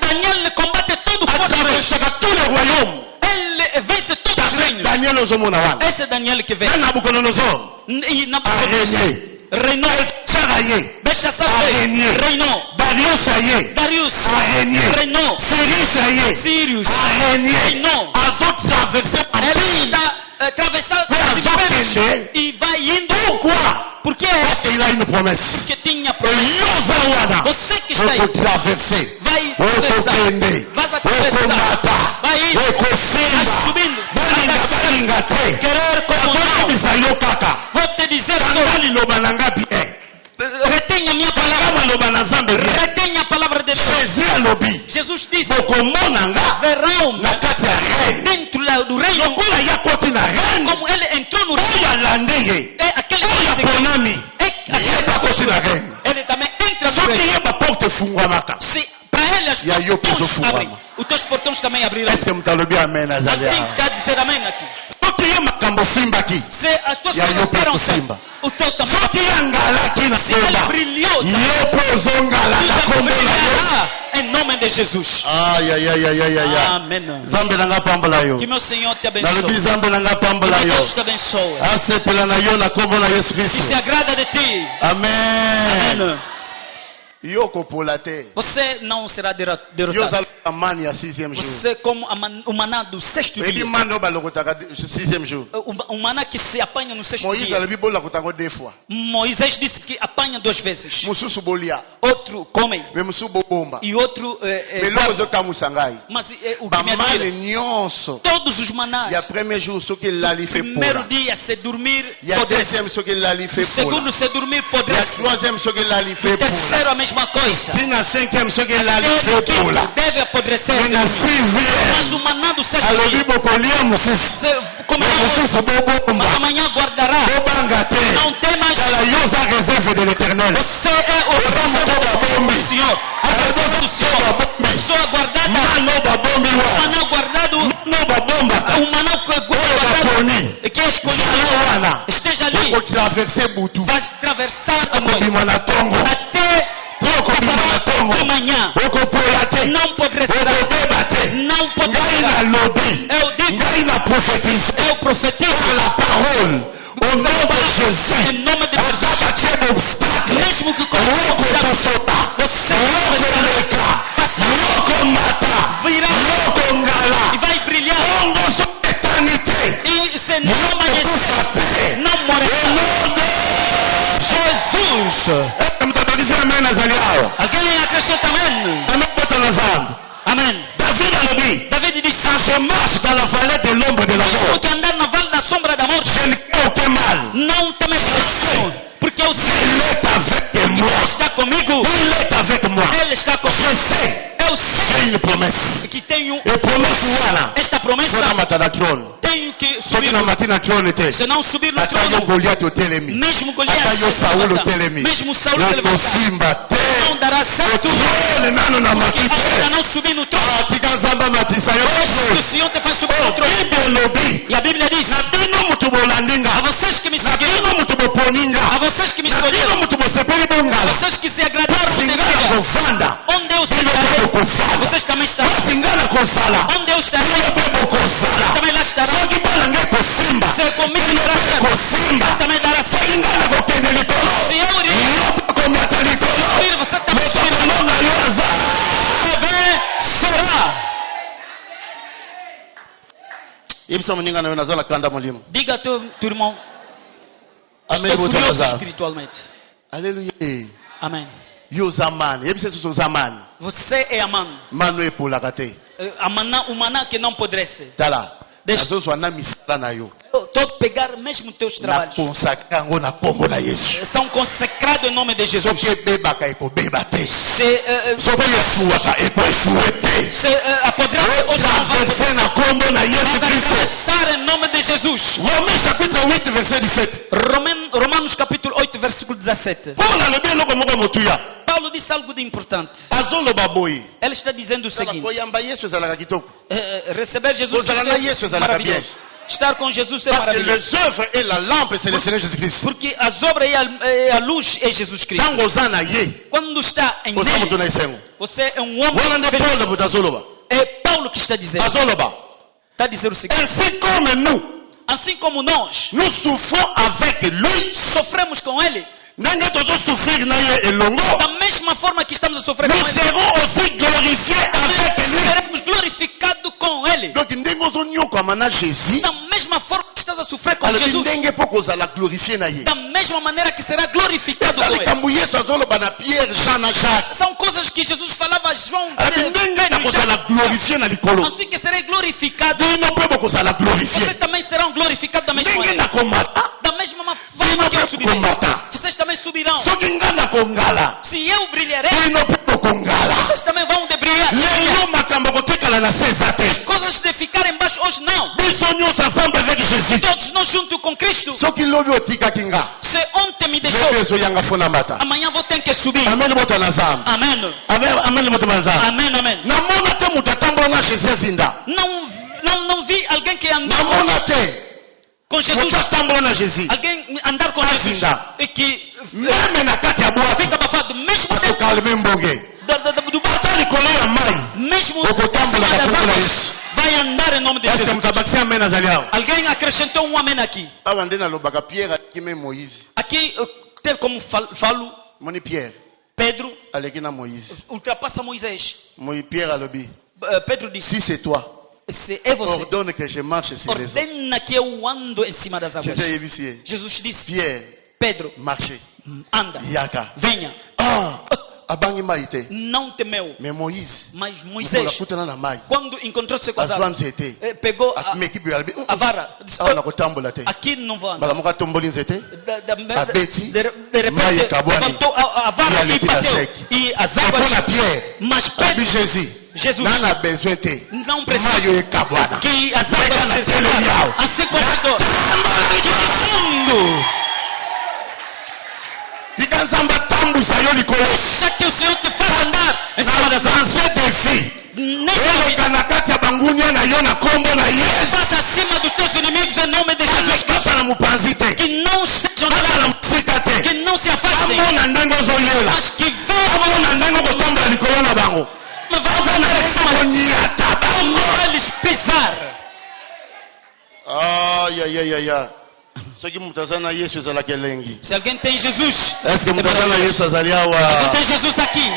Daniel combate todo o povo. atravesaka tous les royaumes Ele vence todos os reinos. daniel ozomona wana Esse é Daniel que na vem. nabucodonosor E na arenie reinou. sara ye Belshazzar Araignée. reinou. darius aye Darius arenie reinou. sirius aye Sirius arenie reinou. azotraverse Ele está atravessando azokende e vai indo. pourquoi Porque parce qu'il a une promesse que tinha promessa. eyoza wana Você que está aí okotraverse vai atravessar. okokende Vai atravessar. okomata Vai indo. okosimba Vai subindo. balinga balinga te Querer comunhão. azokomisa yo kaka Vou te dizer kanga agora. liloba na nga bien Retenha a minha kanga palavra. maloba na nzambe bien Retenha a palavra de Deus. jésus alobi Jesus disse: bokomona nga verão na kati ya reine dentro do reino lokola ya koti na reine como ele entrou no reino. oyo alande ye É aquele oyo que aponami é yeba koti na reine ele também entra no soki reino. yeba porte efungwamaka Se para ele as E aí eu portões preciso abrem, fumar. os teus portões também abrirão. eske moto alobi amen azali Alguém awa está a dizer amém aqui. soki ye makambo simbaki Se as tuas E aí eu coisas deram preciso certo, simba. o teu também. soki ye angalaki na Se ele komba brilhou, ye mpo ozongala tu na também kombo na yo brilhará em nome de Jesus. ayayayayaya Amém. nzambe na nga pambola yo Que meu Senhor te nalobi abençoe. nzambe na nga pambola Que yo Deus te abençoe. asepela na yo na kombo na yesu E se kristo agrada de ti. amen Amém. yo kopola te Você não será yo derrotado. ozala Amani à 6e jour. Você é como o maná do sexto Et dia. puis mano balokotaka 6e jour. O maná que se apanha no sexto Moïse a dia. le bibola kotango 2 fois. Moisés disse que apanha 2 vezes. Mususu bolia. Outro comem Mais musu bobomba. e outro Mais l'homme zokamusa ngai. mas o Ba que me mane admira, nyonso. todos os manás. Il y a premier jour ce que lali fait pour. Primeiro dia se dormir, Il y a podre. deuxième ce que lali fait pour. Segundo se dormir, Il y a podre. troisième ce que lali fait pour. Terceiro a mesma coisa. Il y a cinquième ce que lali Até fait quinto pour. deve apodrecer. Il y a Mas sixième. o maná do sexto Alors dia, bibo kolia mususu. você comerá hoje, Mususu mas bobomba. amanhã guardará. Bobanga te. Não tem mais. Kala yoza réserve de l'éternel. Você é o reserva do Senhor. A reserva do Senhor. Pessoa guardada. Mano babombi O wa. maná guardado. No babomba. O maná que é guardado. Baponi. Que é escolhido. Wana. Esteja ali. Pour traverser Boutou. Vai atravessar a noite. Bimana tongo. Até Bimana tongo. de manhã. Oko polate. Não podrecerá. Oko debate. Não Ngai podrecerá. na lobby. Eu digo, Ngai na prophétise. eu profetizo. La parole. Au nom de Jésus. Em nome de Jesus. Azabatie d'obstacle. Mesmo que coloque Roko kosota. Roko leka. Roko mata. virá Roko ngala. e vai brilhar. Ongo so éternité. E se não amanhecer, não morrerá. Jesus. Mtadalisha amen azaliao. Alguém acrescenta amém? Amen bota nazambi. Amém. David alobi. David diz: Quand je marche dans la vallée de l'ombre de la mort, porque andar na vale da sombra da morte, je ne crains aucun mal. não temerá, porque o Il Senhor est avec moi. está comigo. Il est avec moi. Ele está comigo. Je sais. Eu C'est sei une promesse. que tenho Et promesse wana. esta Sona promessa. matana trône. Tenho que Soki subir. na matina trône te. Se não subir no Ata yo trono, Goliath otelemi. mesmo Golias, Ata yo Saul otelemi. mesmo Saul, Yo ele vai kosimba te. não dará certo. Trône nano na Ainda makite. não subir no trono. Atika nzamba matisa yo. O Senhor te faz subir no trono. Bible lobi. E a Bíblia diz: Na bino mutu bolandinga. a vocês que me Na seguiram, bino mutu boponinga. a vocês que me Na bino escolheram, mutu bosepeli a bongala. vocês que se agradaram de Singala mim, kofanda. onde eu Bino estarei, bokofala. vocês também estarão. Singala kosala. Onde eu estarei, Bino bokofala. também lá estarão. Soki balange kosimba. Se comigo Bino dará certo, kosimba. também dará certo. Singala kokende likolo. Se eu iria Yo komata likolo. subir, você também Moto subirá. malonga yo aza. Também será. Yebisa moninga na yo nazala kanda molimo. Diga a teu irmão: Amen estou bota furioso nazala. espiritualmente. Alléluia. Amém. Yo zamani. Yebisa tuso zamani. Você é amando. Mano epolaka te. O maná que não apodrece. Tala. Deixa. Nazozwa na misala na yo. Estou a pegar mesmo teus trabalhos. Nakonsakra yango na kombo na Yesu. São consagrados em nome de Jesus. Soki ebebaka ekobeba te. Se Soki esuwaka ekoesuwe te. apodrece hoje não vai Traverse na kombo na Yesu Mas Kristo. atravessar em nome de Jesus. Romains chapitre 8 verset 17. Romanos capítulo 8, versículo 17. Paul alobi eloko moko motuya. Paulo disse algo de importante. Azoloba boye. Ele está dizendo o Tala seguinte: koyamba Yesu ezalaka kitoko. receber Jesus Kozala na Yesu é ezalaka bien. maravilhoso. Estar com Jesus é Parce que maravilhoso. les œuvres et la lampe c'est le Seigneur Jésus-Christ. Porque as obras e a luz é Jesus Cristo. Tango oza na ye. Quando está em Oza moto nele, na esengo. você é um Wana homem nde feliz. Paul moto azoloba. É Paulo que está dizendo. Azoloba. Está dizendo o seguinte: Ainsi comme nous, assim como nós nous souffrons avec lui. sofremos com ele, Ndenge tozosouffrir na ye elongo. da mesma forma que estamos a sofrer Nous com ele, serons aussi glorifiés avec lui. seremos glorificados com ele. Donc ndenge ozonyokama na Jésus. Da mesma forma que estás a sofrer com alobi Jesus, ndenge mpo kozala glorifié na ye. da mesma maneira que será glorificado Eza com ele. likambo Yesu azoloba na Pierre, Jean na Jacques. São coisas que Jesus falava a João, alobi ndenge nakozala glorifié na likolo. assim que serei glorificado, bino mpe bokozala glorifié. vocês também serão glorificados da mesma ndenge maneira. nakomata Da mesma forma que eu subirei, komata. vocês também subirão. soki nga nakongala Se eu brilharei, bino mpe bokongala. vocês também vão de brilhar. lelo makambo kotekala na se eza te. Coisas de ficar embaixo hoje não. biso nyonso ensemble avec Jésus. Todos nós junto com Cristo. soki lobi otikaki nga Se ontem me deixou, lelo ezoyanga fo na mbata. amanhã vou ter que subir. amen moto na nzambe. Amém. amen moto na nzambe. Amém, amém. namona te moto atambola na Jésus ezinda. Não vi alguém que andou namona te com Jesus, moto atambola na Jésus. alguém andar com Jesus Azinda. e que meme na kati ya bwaki fica abafado, mesmo dentro akokalme mbonge. do barco, ata likolo ya mai mesmo okotambola na kombo na Yesu. vai andar em nome de Est-ce que Jesus. moto abakisi amen azali awa. Alguém acrescentou um amém aqui. awa nde nalobaka Pierre aleki me Moïse. Aqui, tal como falo, moni Pierre Pedro aleki na Moïse. ultrapassa Moisés. Pierre alobi Pedro disse: Si c'est toi, se é você, ordonne que je marche sur les eaux. ordena que eu ando em cima das águas. Jésus ici. Jesus disse: Pierre, Pedro, marchez. anda, Yaka. venha. Ah, abangi maïté. Não temeu. Mais Moïse, Mas on Moisés, l'a foutu dans la maille. quando encontrou-se com as Azwan águas, c'était. pegou Uma equipe albi. a vara. Disse: Ah, on a kotambola te. aqui não vou andar. Bala moka tomboli nzete. Abeti, De repente Maia Kabwani, levantou a vara e e ali tira bateu. seque. E as Apona águas. Pierre. Mas Abi Pedro, Jésus. Jesus, Nana besoin te. não precisa Maio e kabwana. que as Vai águas na se tele separaram. miau. Assim conquistou o mundo. Tikanzamba tambusa yo likolo. Deixa que o Senhor te faça andar em cima das águas. Lancer défi. Nessa vida, Oyoka na kati ya bangunia na yo na kombo na Yesu. passa acima dos teus inimigos em nome de Jesus. Pasa na mupanzi te. Que não sejam Pasa na tirados, musika te. que não se afastem, Amona ndenge ozoyela. mas que venham Amona ndenge okotambola likolo na bango. Onyata bango. eles pisar. Aïe aïe aïe aïe. Soki mutu aza na Yesu ezalaki elengi. Se alguém tem Jesus, Est-ce que mutu aza na Yesu azali awa? alguém tem Jesus aqui.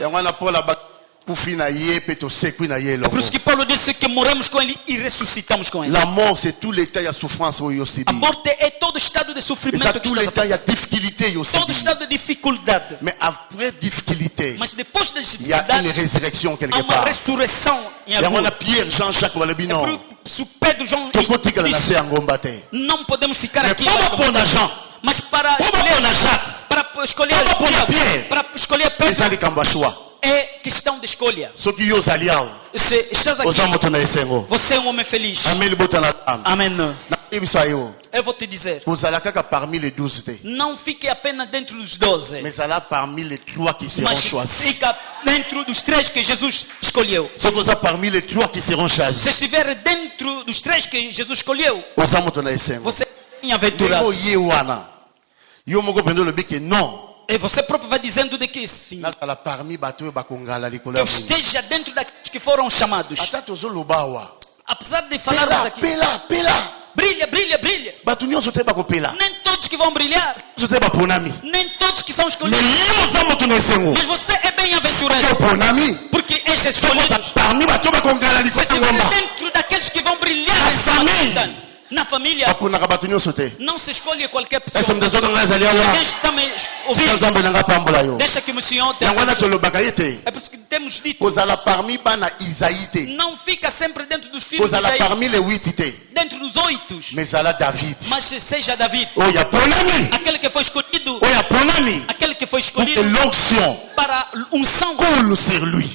Yango wana Paul abakufi na ye pe tosekwi na ye É por elongo. isso que Paulo disse que moramos com ele e ressuscitamos com ele. La mort c'est tout l'état ya souffrance oyo A osibi. morte é todo estado de Et ça sofrimento que tout estás a l'état ya passar. difficulté yo Todo osibi. estado de dificuldade. Mais après difficulté, Mas depois das il y a une dificuldades, résurrection há quelque uma part. ressurreição em Yango algum. wana Pierre, Jean-Jacques balobi É por non. isso Pedro, João Tokotikala na se disse, ya ngomba te. não podemos ficar Mais aqui. poma pona Jean, Mas para poma escolher, pona Jacques, para escolher Poma pona Pedro, Pierre. para escolher Pedro eza likambo ya choix. é questão de escolha. Soki yo ozali awa, Se estás aqui, oza moto na esengo. você é um homem feliz. Ameli libota na nzambe. Amém. Nayebi biso ayo. Eu vou te dizer, Kozala kaka parmi les 12 te. não fique apenas dentro dos 12, Mais zala parmi les 3 qui seront mas choisis. fica dentro dos 3 que Jesus escolheu. Soki oza parmi les 3 qui seront Se choisis, estiver dentro dos 3 que Jesus escolheu, oza moto na esengo. você é Ndenge bem-aventurado. oye wana, yo moko mpenza olobi ke non, E você próprio vai dizendo de que sim, nazala parmi bato oyo bakongala likolo eu ya mwinda. esteja dentro daqueles que foram chamados. Ata tozoloba awa, Apesar de falarmos pela aqui, pela pela, brilha, brilha, brilha. bato nyonso te bakopela, Nem todos que vão brilhar, nyonso te baponami. nem todos que são Mais escolhidos. ye oza moto na esengo, Mas você é oyo bem-aventurado, oponami, porque és oza escolhido. parmi bato oyo bakongala Você likolo ya estiver ngomba. dentro daqueles que vão brilhar Na em cima da família. montanha. Na família, baponaka bato nyonso te. não se escolhe qualquer Ese pessoa. moto azokanga azali awa, Deixa me tika ouvir. nzambe nanga pambola yo. Deixa que o Senhor te Yango wana tolobaka ye te, É por isso que temos dito, kozala parmi bana Isaïe te, não fica sempre dentro dos filhos de kozala Isaías, parmi les 8 te, dentro dos 8, mais zala David, mas seja David, oyo aponami, aquele que foi escolhido, oyo aponami, aquele que foi pour que escolhido l'onction para unção coule sur lui.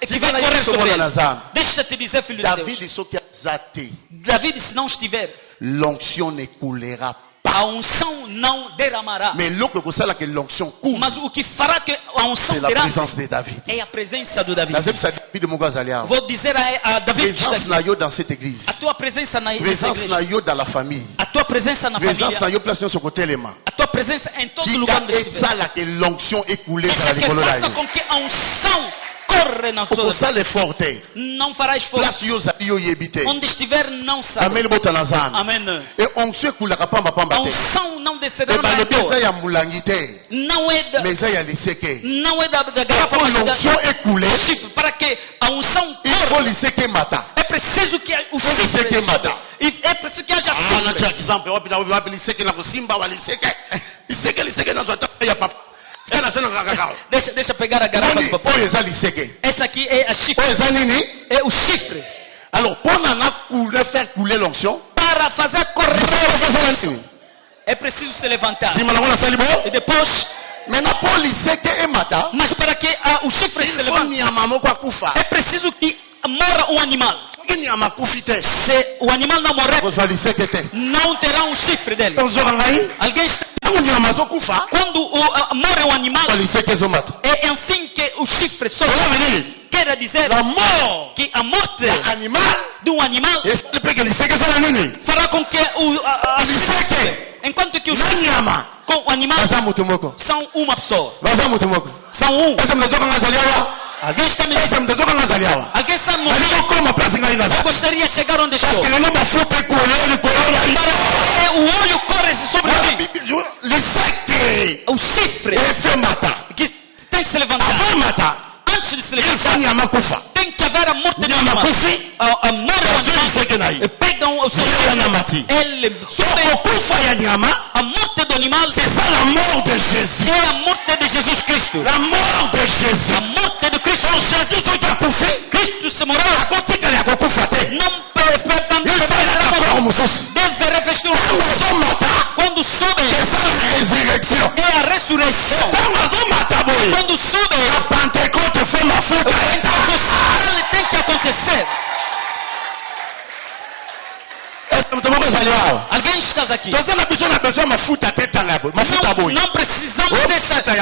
que vai correr sobre ele. Nzambe. Deixa-te dizer, filho de Deus, David soki aza te, David, se não estiver, l'onction ne coulera pas. a unção não derramará. Mais l'autre kosala que l'onction coule, Mas o que fará que a unção c'est la derrame présence de David. é a presença do David. Nazebisa David moko azali awa. Vou dizer a David que está Présence aqui, na yo dans cette église, a tua presença na présence igreja, na yo dans la famille, a tua presença na présence na família, yo place nyonso kotelema. a tua presença em todo Tika lugar onde estiver. esala que l'onction écoulée dans Deixa la que likolo na faça yo. com que a unção corre na sua vida. Okosala effort te, Não fará esforço. place yo ozali yo oyebi te. Onde estiver, não sabe. Ameli bota na nzambe. Amém. Et onction ekulaka pamba A pamba te. unção não descerá Et na balobi eza toa. ya molangi te, Não é da, mais eza ya liseke. não é da garrafa, Pour mas da l'onction écoulée, chifre. Para que a unção il faut corra, liseke mata. é preciso que o Faut liseke chifre. mata. E é preciso que haja Ah, na chifre. exemple, wapi liseke na kusimba wa liseke. Liseke na zota ya papa. Ela sena kakao. Deixa pegar a garrafa do Nani papai. oyo eza liseke. Essa aqui é a chifre. Oyo eza nini? É o chifre. Alors, pour faire couler l'onction, Para fazer correr, maintenant é preciso se levantar. na sali bo, E depois, pour liseke emata, mas para que o chifre se il faut levante, nyama moko akufa. é preciso que morra um animal. Soki nyama akufi te, Se o animal não morrer, kozwa liseke te. não terá um chifre dele. Ozoka ngai, Alguém está... ntango nyama azokufa, Quando morre um animal, kozwa liseke ezomata. é assim que o chifre sobe. Ozoka nini? Quer dizer La mort que a morte ya animal, de um animal esali mpe ke liseke ezala nini? fará com que Liseke enquanto que o na chifre nyama com o animal baza moto moko, são uma pessoa. baza moto moko. São um. Ese moto azokanga azali awa, Alguém está me ese moto azokanga azali awa. Alguém está me Ali kokoma place ngai Eu naza. gostaria de chegar onde estou. Kelelo bafuta ekolo likolo ya Para o olho corre sobre mim. liseke O chifre efe mata. que tem que se levantar. Avant mata, Antes de se il faut levantar, nyama kufa. Tem que haver a morte do Nyama animal. kufi. A morte do Bazui animal. seke na ye. Pegam o seu Yeye anamati. ele Soko kufa ya nyama. a morte do animal C'est ça la mort de Jésus. é a morte de Jesus Cristo. La mort de Jésus. A morte de Cristo. Jésus soki akufi. Cristo se morreu. Akotikala ya kokufa te. Não mosusu. deve revestir azomata. quando sobe C'est ça la résurrection. é a ressurreição. Ntango azomata boye. Quando sobe La Pentecôte fait mafuta. ele tem que acontecer. Mutu moko ezali awa. Alguém está aqui? Toza na biso na besoin mafuta te tanga boye. Mafuta boye. Não precisamos Oh, dessa tá,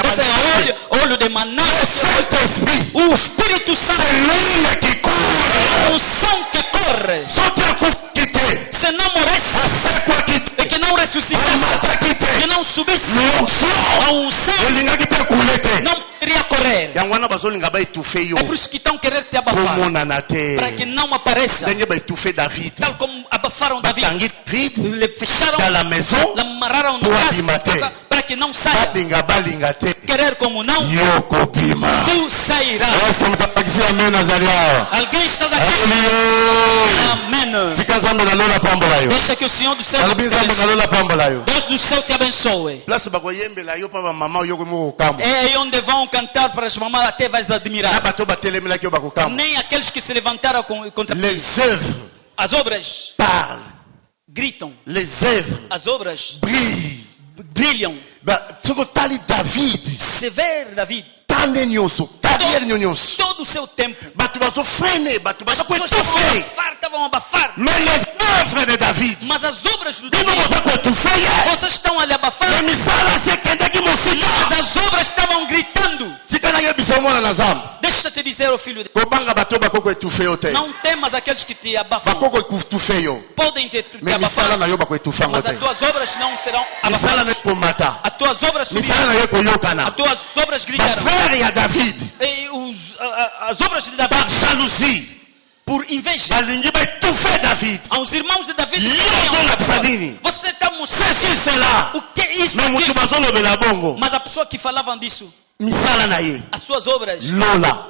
óleo de maná. Saint-Esprit. O Espírito Santo C'est l'huile qui é court. o som que corre. Soki akufi te. Se não morresse Asekwa e te. que não ressuscitasse, Amataki que te. não subisse L'onction. a unção, Elingaki mpe kule te. não poderia correr. Yango wana bazolinga baetufe yo. É por isso que estão querendo te abafar, Komonana te. para que não apareça, Ndenge baetufe David. tal como abafaram Davi. Batangi David Le fecharam, dans la maison. amarraram Pour no abima te. casa para que não saia. Balinga balinga te. Querer como não, Yo kobima. tu sairás. Est-ce mutabakisi amen azali awa? Alguém está aqui? Hallelujah. Amém. Tika nzambe nalola pambola yo. Deixa que o Senhor do céu, Alobi nzambe nalola pambola yo. Deus do céu te abençoe. Place bakoyembela yo pa bamama oyo komi kokamwa. É aí onde vão cantar para as mamães, até vais Na admirar. bato batelemelaki yo bakokamwa. Nem aqueles que se levantaram contra Les œuvres as obras parlent. gritam, Les œuvres as obras brillent. brilham. Soki otali David. Se ver David Tande nyonso. Carrière nyonso. todo o seu tempo. Bato bazofrene. Bato As pessoas bazokoetufe. estavam a abafar, Mais les œuvres de David. mas as obras do Bino David, bazokoetufe ye. vocês estão a lhe abafar, Mais misala sekendaki mas mosika. as obras estavam gritando. Tika nayebisa mwana na Nzambe. Deixa-te dizer, ô filho de Kobanga bato bakokoetufe yo te. não temas aqueles que te abafam. Bakokoetufe yo. Podem te Mais misala abafar, na yo bakoetufa yango mas te. as tuas obras não serão Misala abafadas. na yo komata. As tuas obras Misala subirão, na yo koyokana. as tuas obras gritarão. Bafrère ya David. E as obras de Davi, Bajalousie. por inveja, Balingi baetufe David. aos irmãos de Davi, Yo você está mostrando Ceci cela. o que é isso Mais mutu aqui? bazolobela bongo. Mas a pessoa que falavam disso, Misala na ye. as suas obras, Lola.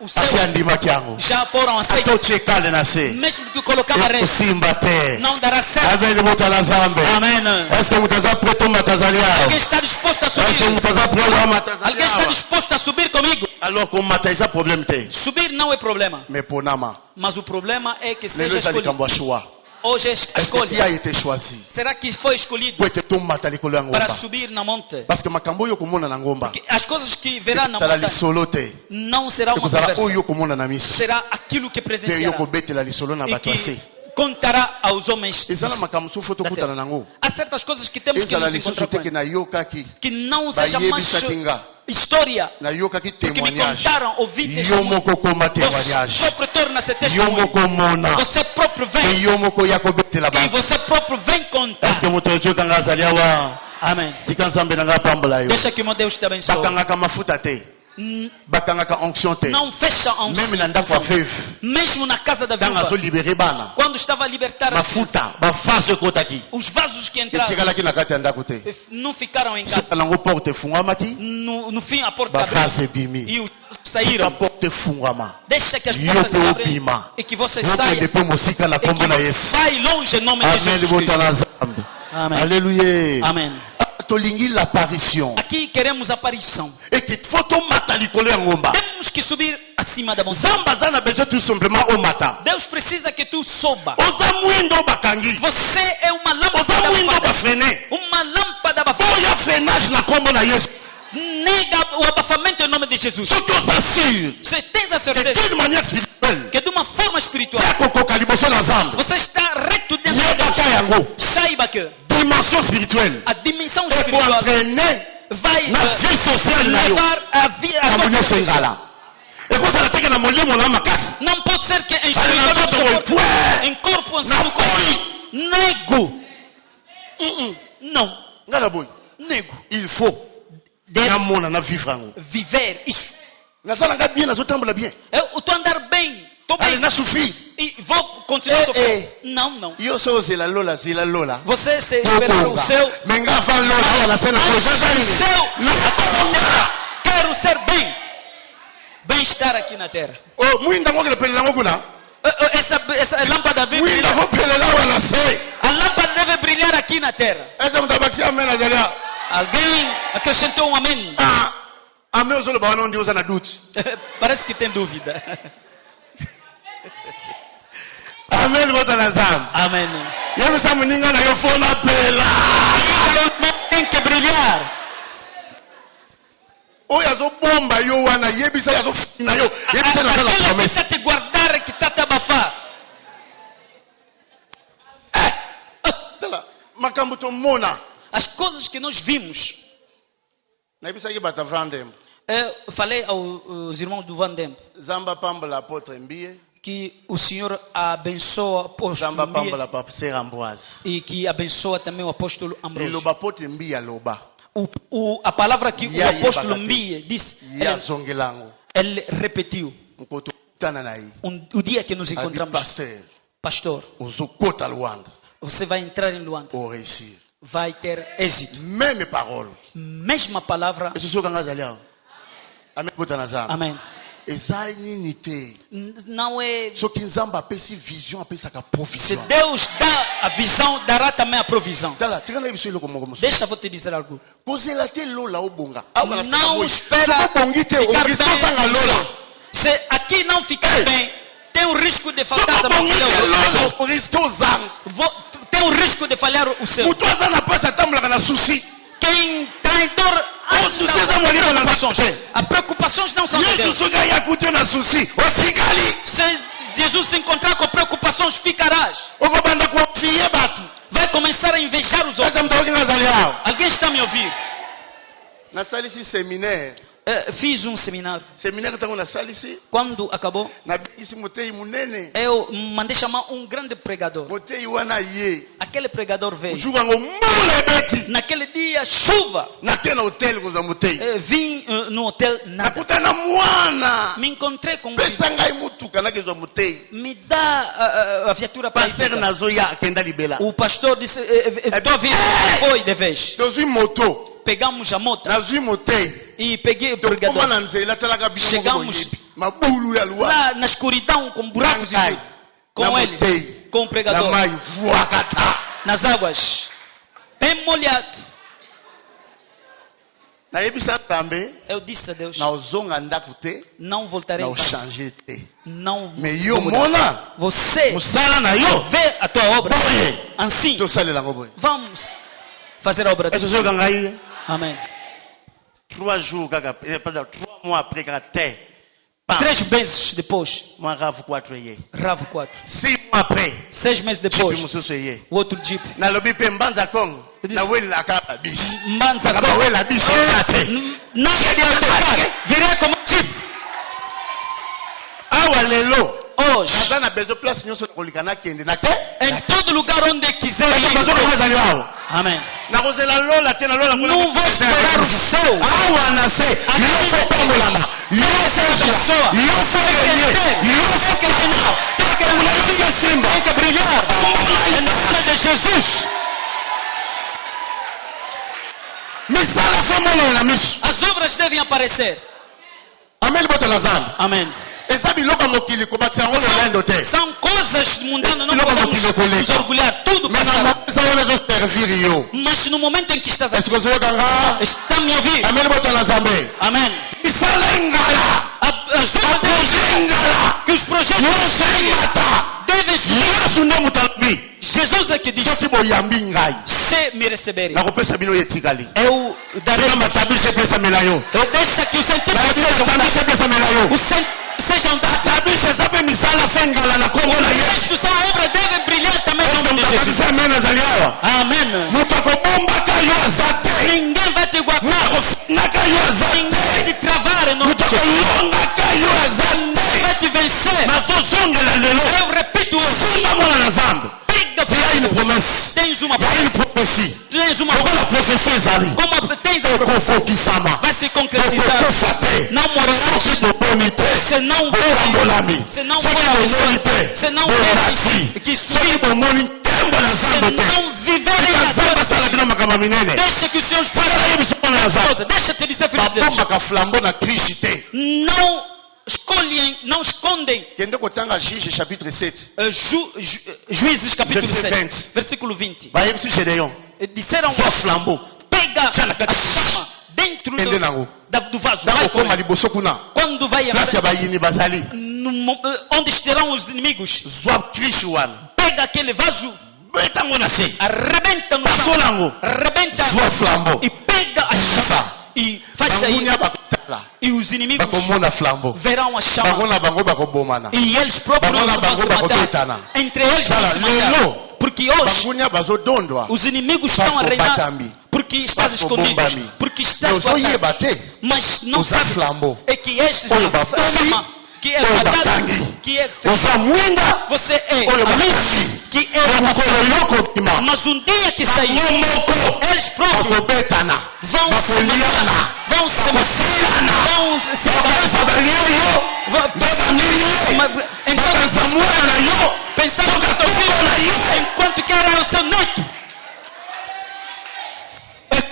os seus, Asi andimaki yango. já foram Ata aceitas. otie kale na se. Mesmo que colocava resto, Ekosimba te. não dará certo. Azali moto ala Nzambe. Amém. Est-ce que mutu aza prêt tomata azali awa? Alguém está disposto a Est-ce que subir? mutu aza prêt wamata azali Alguém está awa? disposto a subir comigo? Alors komata eza problème te. Subir não é problema, Mais ponama. mas o problema é que Lelo seja eza likambo escolhido. ya choix. Hoje é Est-ce que escolha. qui a été choisi Será que foi escolhido po ete tomata likolo ya para ngomba? subir na monte? Parce que makambo oyo okomona na ngomba Que as coisas que verá na ekozala montanha lisolo te. não será uma ekozala conversa, oyo okomona na miso. será aquilo que Mpe yo presenciará kobetela lisolo na e bato ya que se. contará aos homens. Ezala makambo mosusu fo tokutana nango. Há certas coisas que temos que Ezala nos lisusu encontrar com te ke ele. nayokaki. Que não seja mais Bayebisaki nga. história, Nayokaki porque me témoignage. contaram, ouvi Yo testemunho. moko koma Você témoignage. próprio torna-se Yo testemunho. moko mona. Você próprio Mpe vem yo moko ya kobetela e bato. você próprio vem contar. Est-ce que moto ozoyoka nga azali awa? Amém. Tika Nzambe na nga apambola yo. Deixa que meu Deus te abençoe. Bakangaka mafuta te. Bakangaka onction te. Não fecha a Même na ndako ya veuve. mesmo na casa da Ntango viúva, azolibere bana. quando estava a libertar as crianças, Mafuta bafase ekotaki. os vasos que entraram Etikalaki na kati ya ndako te. não ficaram em casa. Soki nango porte efungwamaki. No fim, a porta abriu Bafase ebimi. e os Soki saíram. porte efungwama. Deixa que as Yo portas mpe se abrem obima. e que vocês Bokende saiam. mpe mosika na E kombo na que Yesu. vai longe em nome de Amen Jesus libota Cristo. na Nzambe. Amém. Alléluia. Amém. Tolingi l'apparition. Aqui queremos aparição. Et que faut tomata likolo ya ngomba. Temos que subir acima da montanha. Nzambe aza na besoin tout simplement omata. Deus precisa que tu suba. Oza mwindo bakangi. Você é uma Oza lâmpada mwindo abafada. bafrene. Uma lâmpada abafada. Oya freinage na kombo na Yesu. Nega o abafamento em nome de Jesus. Soki ozassure Você tem a que certeza d'une manière spirituelle. que de uma forma espiritual Yakokoka liboso na Nzambe. você está reto dentro de Yebaka yango. Deus. Saiba que Dimension spirituelle. a dimensão Et pour espiritual entraîner vai na vie sociale na yo. levar a vida. Kambo nyonso engala. Ekozala teke na molimo na makasi. Não pode ser que em Ali na nzoto boye. espiritual, Pwe. em corpo, Na koi. nego. Não, Nga na boye. nego. Il faut. Deve Namona na vivre yango. viver isso. Nazala nga bien nazotambola bien. Eu estou a andar bem, estou Ale bem. na suffit. E vou continuar Eh, sofrendo. Não, não. Yo so zela lola zela lola. Você se espera o seu. Menga fa lola wala sena ko jaza ni. Seu. Quero ser bem. Bem-estar. estar aqui na terra. Oh, muinda ngokele pele lango kuna. Essa lâmpada deve Muinda brilhar. ngo pele lawa na se. A lâmpada deve brilhar aqui na terra. Essa mtabaki amena zalia. Alguém acrescentou um amém? Ah, ameo zolo ba wana ndiuza na duti. Parece que tem dúvida. Amen bota na zam. Amém. Yemi samu ninga na yo fona pela. Tem que brilhar. Oya zo bomba yo wana yebisa ya zo na yo. Yebisa na kala Aquela que promessa. está te guardar, que está te abafar. Tala makambo to mona. As coisas que nós vimos. Na yebisa ki bata vandem. Eu falei aos irmãos do Van Demp Zamba pambola apôtre Mbie. que o Senhor abençoa o apóstolo Zamba Mbie pambola pasteur Ambroise. e que abençoa também o apóstolo Ambrosio. Liloba apôtre Mbie aloba. A palavra que o Ya apóstolo yebakate. Mbie disse, Ya zongelango. ele repetiu. Nkoto tana na yi. O dia que nos Abi encontramos, pasteur. pastor, Ozokota Luanda. você vai entrar em Luanda, Au réussir. vai ter êxito. Même parole. Mesma palavra. Et ce soit quand Amen. Amen. Amém. Eza nini te. Não é. Soki nzamba apesi vision apesaka Se provision. Deus dá a visão, dará também a provisão. Tala tika na biso eloko moko mosusu. Deixa eu te dizer algo. Kozela te lola obonga. Não espera obongi te ficar obongi tosanga lola. bem. Se aqui não ficar bem, tem o risco de faltar também Obongi o te lola seu. obongi tozanga. Tem o risco de falhar o seu. Mutu aza na pasi atambolaka na susi. Quem traidor as preocupações não são de Yesu Deus. soki ayakute na susi osikali. Se Jesus se encontrar com preocupações, ficarás. Okobanda kofie bato. Vai começar a invejar os outros. Eza mutu oki nazali awa. Alguém está me ouvindo? Nasalisi séminaire. Fiz um seminário. Séminaire ntango nasalisi. Quando acabou, Nabikisi motei munene. eu mandei chamar um grande pregador. Motei wana ye. Aquele pregador veio. Ojuka ngo mbula ebeti. Naquele dia, chuva. Nake na hotel kozwa motei. Vim no hotel, nada. Nakutana mwana. Me encontrei com um filho. Pesa ngai mutuka nakezwa motei. Me dá a viatura para Pasteur ir. nazoya akenda libela. O pastor disse, estou vindo. Foi de vez. Tozwi moto. Pegamos a moto Nazwi motei. e peguei o Tokoma pregador. na nzela talaka biso Chegamos mabulu ya luwa. lá na escuridão com buracos Nanzi. com Na ele, motei. com o Na pregador, mai voakata. nas águas, bem molhado. Nayebisa Nzambe Eu disse a Deus, na ozonga ndako te. não voltarei Na em casa. ochange te. Não Mais vou yo mudar. mona. Você Mosala na yo. vê a tua obra. Boye. Assim, Tosalela ngo boye. vamos fazer a obra de Eso soka ngai. Amém. 3 jours kaka, 3 mois après kaka te. 3 meses depois, Moi ravu 4 ye. Ravo 4. 6 mois après. 6 meses Jipi depois, mususu ye. o outro Jeep. Nalobi pe mbanza Congo. Na wela kaka bishi. Mbanza Kaka wela bishi te. Não virei como Jeep. Awa lelo. Hoje, Naza na bezo place nyonso kolika na kende na te. em todo lugar onde quiser ir. Bazo na zali awa. Amém. Na kozela lola te na lola kuna. Não vou esperar o céu. Awa na se. Yo fo pamolama. Yo fo pessoa. Yo fo yenye. Yo fo Tem Simba. que brilhar. Em nome de Jesus. Misala somolo na misu. As obras devem aparecer. Amen bota na zamba. Amém. Eza biloko mokili kobatisa yango lolendo te. São coisas mundanas, não Biloko podemos mokili koleka. nos orgulhar. Tudo Mais na passará. mokisa wana ezoservir yo. Mas no momento em que estás Est-ce aqui, que ozoyoka nga? está me ouvindo. Amen bota na zambe. Amém. Misala engala. As obras devem Engala. que os projetos Nyonso emata. devem ser. Yesu nde moto alobi. Jesus é que diz: Soki boyambi ngai. se me receberem, Nakopesa bino oyo etikali. eu darei. Tolamba tabiso epesamela yo. Eu deixo que o sentido Tabiso epesamela yo. sejam dados. Tabiso eza mpe misala se engala na kongo na ye. Isto são a obra devem brilhar também em nome de Jesus. Moto amen azali awa. Amém. Moto akobombaka yo aza te. Ninguém vai te Moto guardar. akofinaka yo aza Ninguém vai te. te travar em nome Moto de Jesus. akolongaka yo aza Ninguém te. vai te vencer. nazozongela lelo. Eu repito hoje. Funga mwana na zambe. Pega Ya une fogo. promesse. Tens uma Ya une prophétie. Tens uma Lokola prophétie ezali. Como tens ekofokisama. vai se concretizar. Ekokufa te. Não morrerás. Soki boboni te. Se não borambolami. Se não Soki bomoni te. Se não borati. que Soki bomoni nkembo na zambe se te. não viverem Tika a zambe tua asala bino makambo minene. deixa que os seus Sala yebiso mwana na zambe. Deixa te dizer, filho de Deus. babombaka flambo na krishi te. Não não escondem. Kende kotanga Juge chapitre 7. Juízes capítulo Verset 7, 20. versículo 20. Ba yebisi Gédéon. Disseram, Sois flambeau. pega a chama dentro Ende nango. do vaso. Tango Vai com koma ele. liboso kuna. Quando vai Place ya bayini bazali. onde estarão os inimigos, Zwa krishi wana. pega aquele vaso, Betango na se. arrebenta no Passo chão, nango. arrebenta Zwa flambeau. e pega a chama e faz sair. Bangunya bakotala. E os inimigos Bakomona flambeau. verão a chama. Bango na bango bakobomana. E eles próprios Bango na vão bango se matar. bakobetana. Entre eles vão Sala, se matar. lelo. Porque hoje Bangunya bazodondwa. os inimigos estão a Bako reinar batambi. porque estás Bako escondido, bombami. porque estás Ozoyeba guardado. te. Mas não Usa sabe flambeau. é que este Oyo bafomi. chama que é Oyo falhado, batangi. que é Oza mwinda. você é Oyo amigo, bakasi. que é Mokolo yoko kima. mas um dia que sair Moko. eles próprios Bakobetana. vão se Bakoliana. matar, vão se matar, vão se separar. Babanyo. Então, Babanzamuela na yo. pensando que teu filho enquanto que era o seu neto.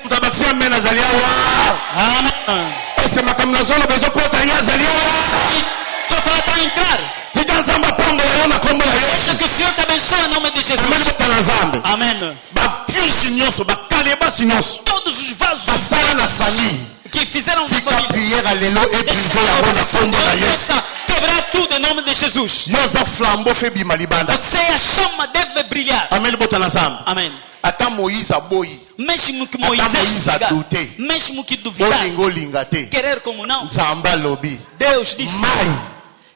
Mutabakia mena zalia wa. Amém. Ese makamna zolo bezopota ya zalia wa. Só para entrar. Titanzamba pombo yona kombo ya Deixa Yesu. que o Senhor te abençoe em nome de Jesus. Ameni botana zambe. Amém. Bapinsi nyonso, bakale basi nyonso. Todos os vasos Basala na famille. que fizeram na Tika família. prière lelo ébrisé yango na kombo na Yesu. Possa quebrar tudo em nome de Jesus. Yoza flambeau fe bima libanda. Você, a chama deve brilhar. Ameni botana zambe. Amém. Ata Moïse aboyi. Mesmo que Ata Moisés Moïse adouté. mesmo que duvidar, Olingo linga te. querer como não, Nzamba lobi. Deus disse, Mai.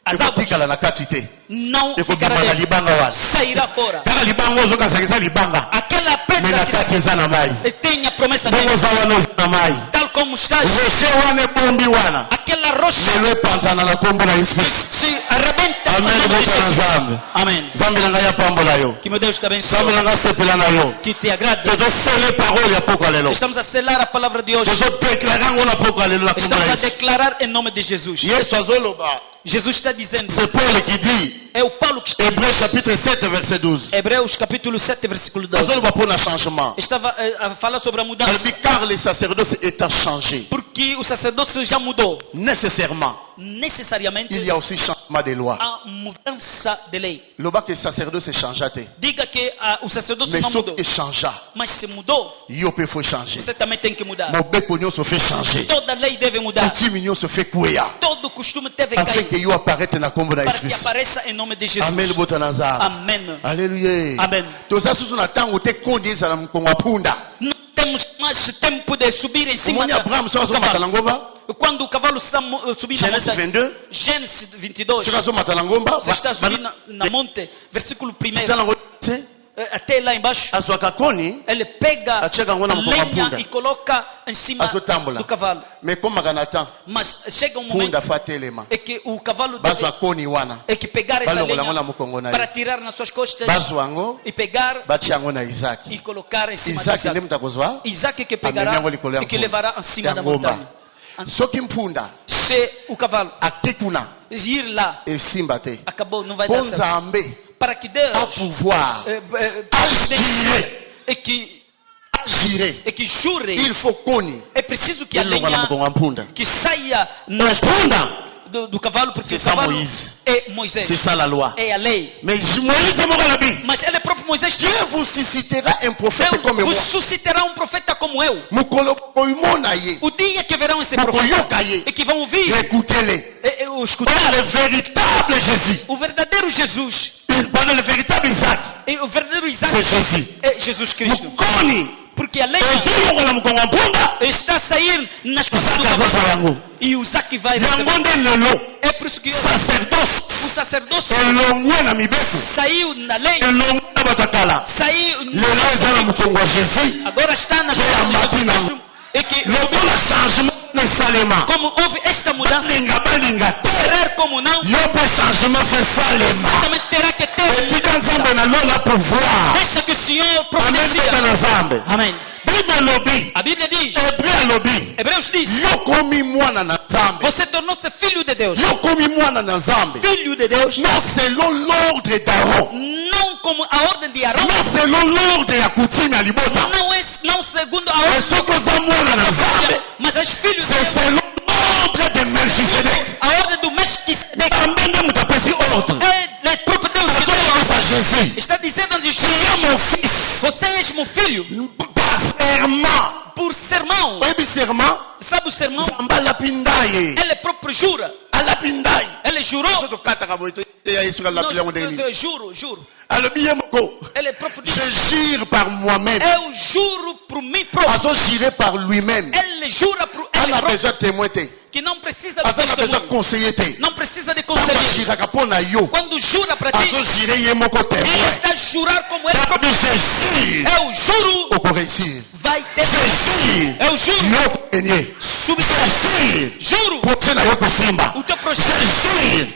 as águas Ekotikala na kati te. não Ekobima ficará na dentro, libanga wana. sairá fora. Kaka libanga ozo kasakisa libanga. Aquela Me na pedra kati eza na mai. que tem a promessa Bongo dele, za wana oza na mai. tal como está, Rocher wana ebombi wana. aquela rocha Lelo epanzana na kombo na Yesu. se arrebenta. Amen em nome de botana Jesus. nzambe. Amém. Nzambe na ngai apambola yo. Que meu Deus te Nzambe abençoe, na ngai asepela na yo. que te agrade. Tozosele parole ya pokwa lelo. Estamos a selar a palavra de hoje. Tozodeklare yango na pokwa lelo na kombo na Estamos a Yesu. declarar em nome de Jesus. Yesu azoloba. Jesus está dizendo, C'est Paul qui dit. é o Paulo que está Hébreux chapitre 7 verset 12. Hebreus capítulo 7 versículo 12. Azoloba mpona changement. Estava a falar sobre a mudança. Car le sacerdoce étant changé. Porque o sacerdócio já mudou. Nécessairement, Necessariamente il y a aussi changement de loi. há mudança de lei. Loba que sacerdoce changea te. Diga que o sacerdócio Mais não sauf mudou. que changea. Mas se mudou, Yo pe faut changer. você também tem que mudar. Mobeko nyonso fait changer. Toda lei deve mudar. Coutume nyonso fait kuya. Todo costume deve Afin cair que yo apparaisse na kombo na para que Yesu. apareça em nome de Jesus. Amen botana nzambe. Amém. Alléluia. Amen. Toza susu na tango te kondi ezala mokongo apunda. Não temos mais tempo de subir em cima Omoni Abraham so do azomata na cavalo. ngomba. Quando o cavalo está subindo na Genèse montanha. 22. Gênesis 22. Soki azomata na ngomba. Você está subindo na monte, versículo 1. Eza nango te. Até lá embaixo, Azwaka koni. ele pega Achega ngo na mkongo wa lenha punda. e coloca em cima Azotambola. do cavalo. Mais komaka na temps. Mas chega um momento Punda fa telema. é que o cavalo Bazwa deve koni wana. é que pegar essa Balongola ngo na lenha mokongo na para ye. tirar nas suas costas Bazwa ngo. e pegar Batia yango na Isaac. e colocar em cima Isaac de nde Isaac. mutu akozwa. Isaac que Amenya pegará yango likolo ya e que nkolo. levará em cima Ya da ngomba. montanha. Soki mpunda Se o cavalo ate kuna ir lá, esimba te. acabou, não vai Po dar certo. Nzambe Para que Deus a pouvoir agire. é que jure, Il faut koni. é preciso que a Elonga na lenha mokongo wa mpunda. que saia na Mpunda. do cavalo, porque C'est o ça, cavalo Moïse. é Moisés, C'est ça la loi. é a lei. Mais Moïse est mort à la Bible. Mas ele próprio Moisés Dieu vous suscitera un prophète comme Deus moi. vos suscitará um profeta como eu. Mukolo koimona ye. O dia que verão esse Pour profeta koyoka ye. e que vão ouvir, Écoutez-les. o Par escutar le véritable Jésus. o verdadeiro Jesus Par le véritable Isaac. e o verdadeiro Isaac C'est Jésus. é Jesus Cristo. Mukoni. Porque a lei Ezilongo na mokongo wa mpunda. está a sair nas costas do Isaac azozwa cavalo yango. e o Isaac vai Yango receber. nde lelo. É por isso que Sacerdoce. o sacerdócio Elongwe na mibeso. saiu na lei, Elongwe na bato ya kala. saiu Lelo eza na mokongo wa Jésus. agora está nas Que é a costas de máquina. Jesus Cristo. E que Lokola changement esalema. como houve esta mudança, Balinga balinga te. querer como não, Yo mpe changement fe salema. também terá que ter. Esika nzambe na lola pouvoir. Deixa que o Senhor Amen beta providencia. na nzambe. Amém. Bible alobi. A Bíblia diz, Hébreu alobi. Hebreus diz, Yo komi mwana na nzambe. você tornou-se filho de Deus. Yo komi mwana na nzambe. Filho de Deus, Non selon l'ordre d'Aaron. não como a ordem de Arão, Non selon l'ordre ya coutume ya libota. não segundo a Mais ordem soki oza mwana na nzambe. mas és filho de C'est Deus. selon l'ordre de Melchisedec. A ordem do Melquisedeque. filho, par serment. por sermão. Oui, serment. Sabe o sermão? Ambalapindaye. Ele próprio jura. Alapindaye. Ele jurou. Soto kata kaboito. Teya isu kala pila ngondeni. Eu juro, juro. Alobiye moko. Ele próprio diz. Je jure par moi-même. Eu juro por mim próprio. Azo juré par lui-même. Ele jura por On ele a próprio. besoin de témoin. Que não precisa de Azo na besoin de testemunho. conseiller. Não precisa de Tamba conselheiro. jira kapona yo. Quando jura para ti, Azo juré ye moko ele témoin. está a jurar como ele Tamba próprio. je jure. Eu juro, Oko réussir. vai ter. Je jure. Eu juro, Yo gagner. substituir. Juro, Pote na yo kosimba. o teu Je projeto. jure.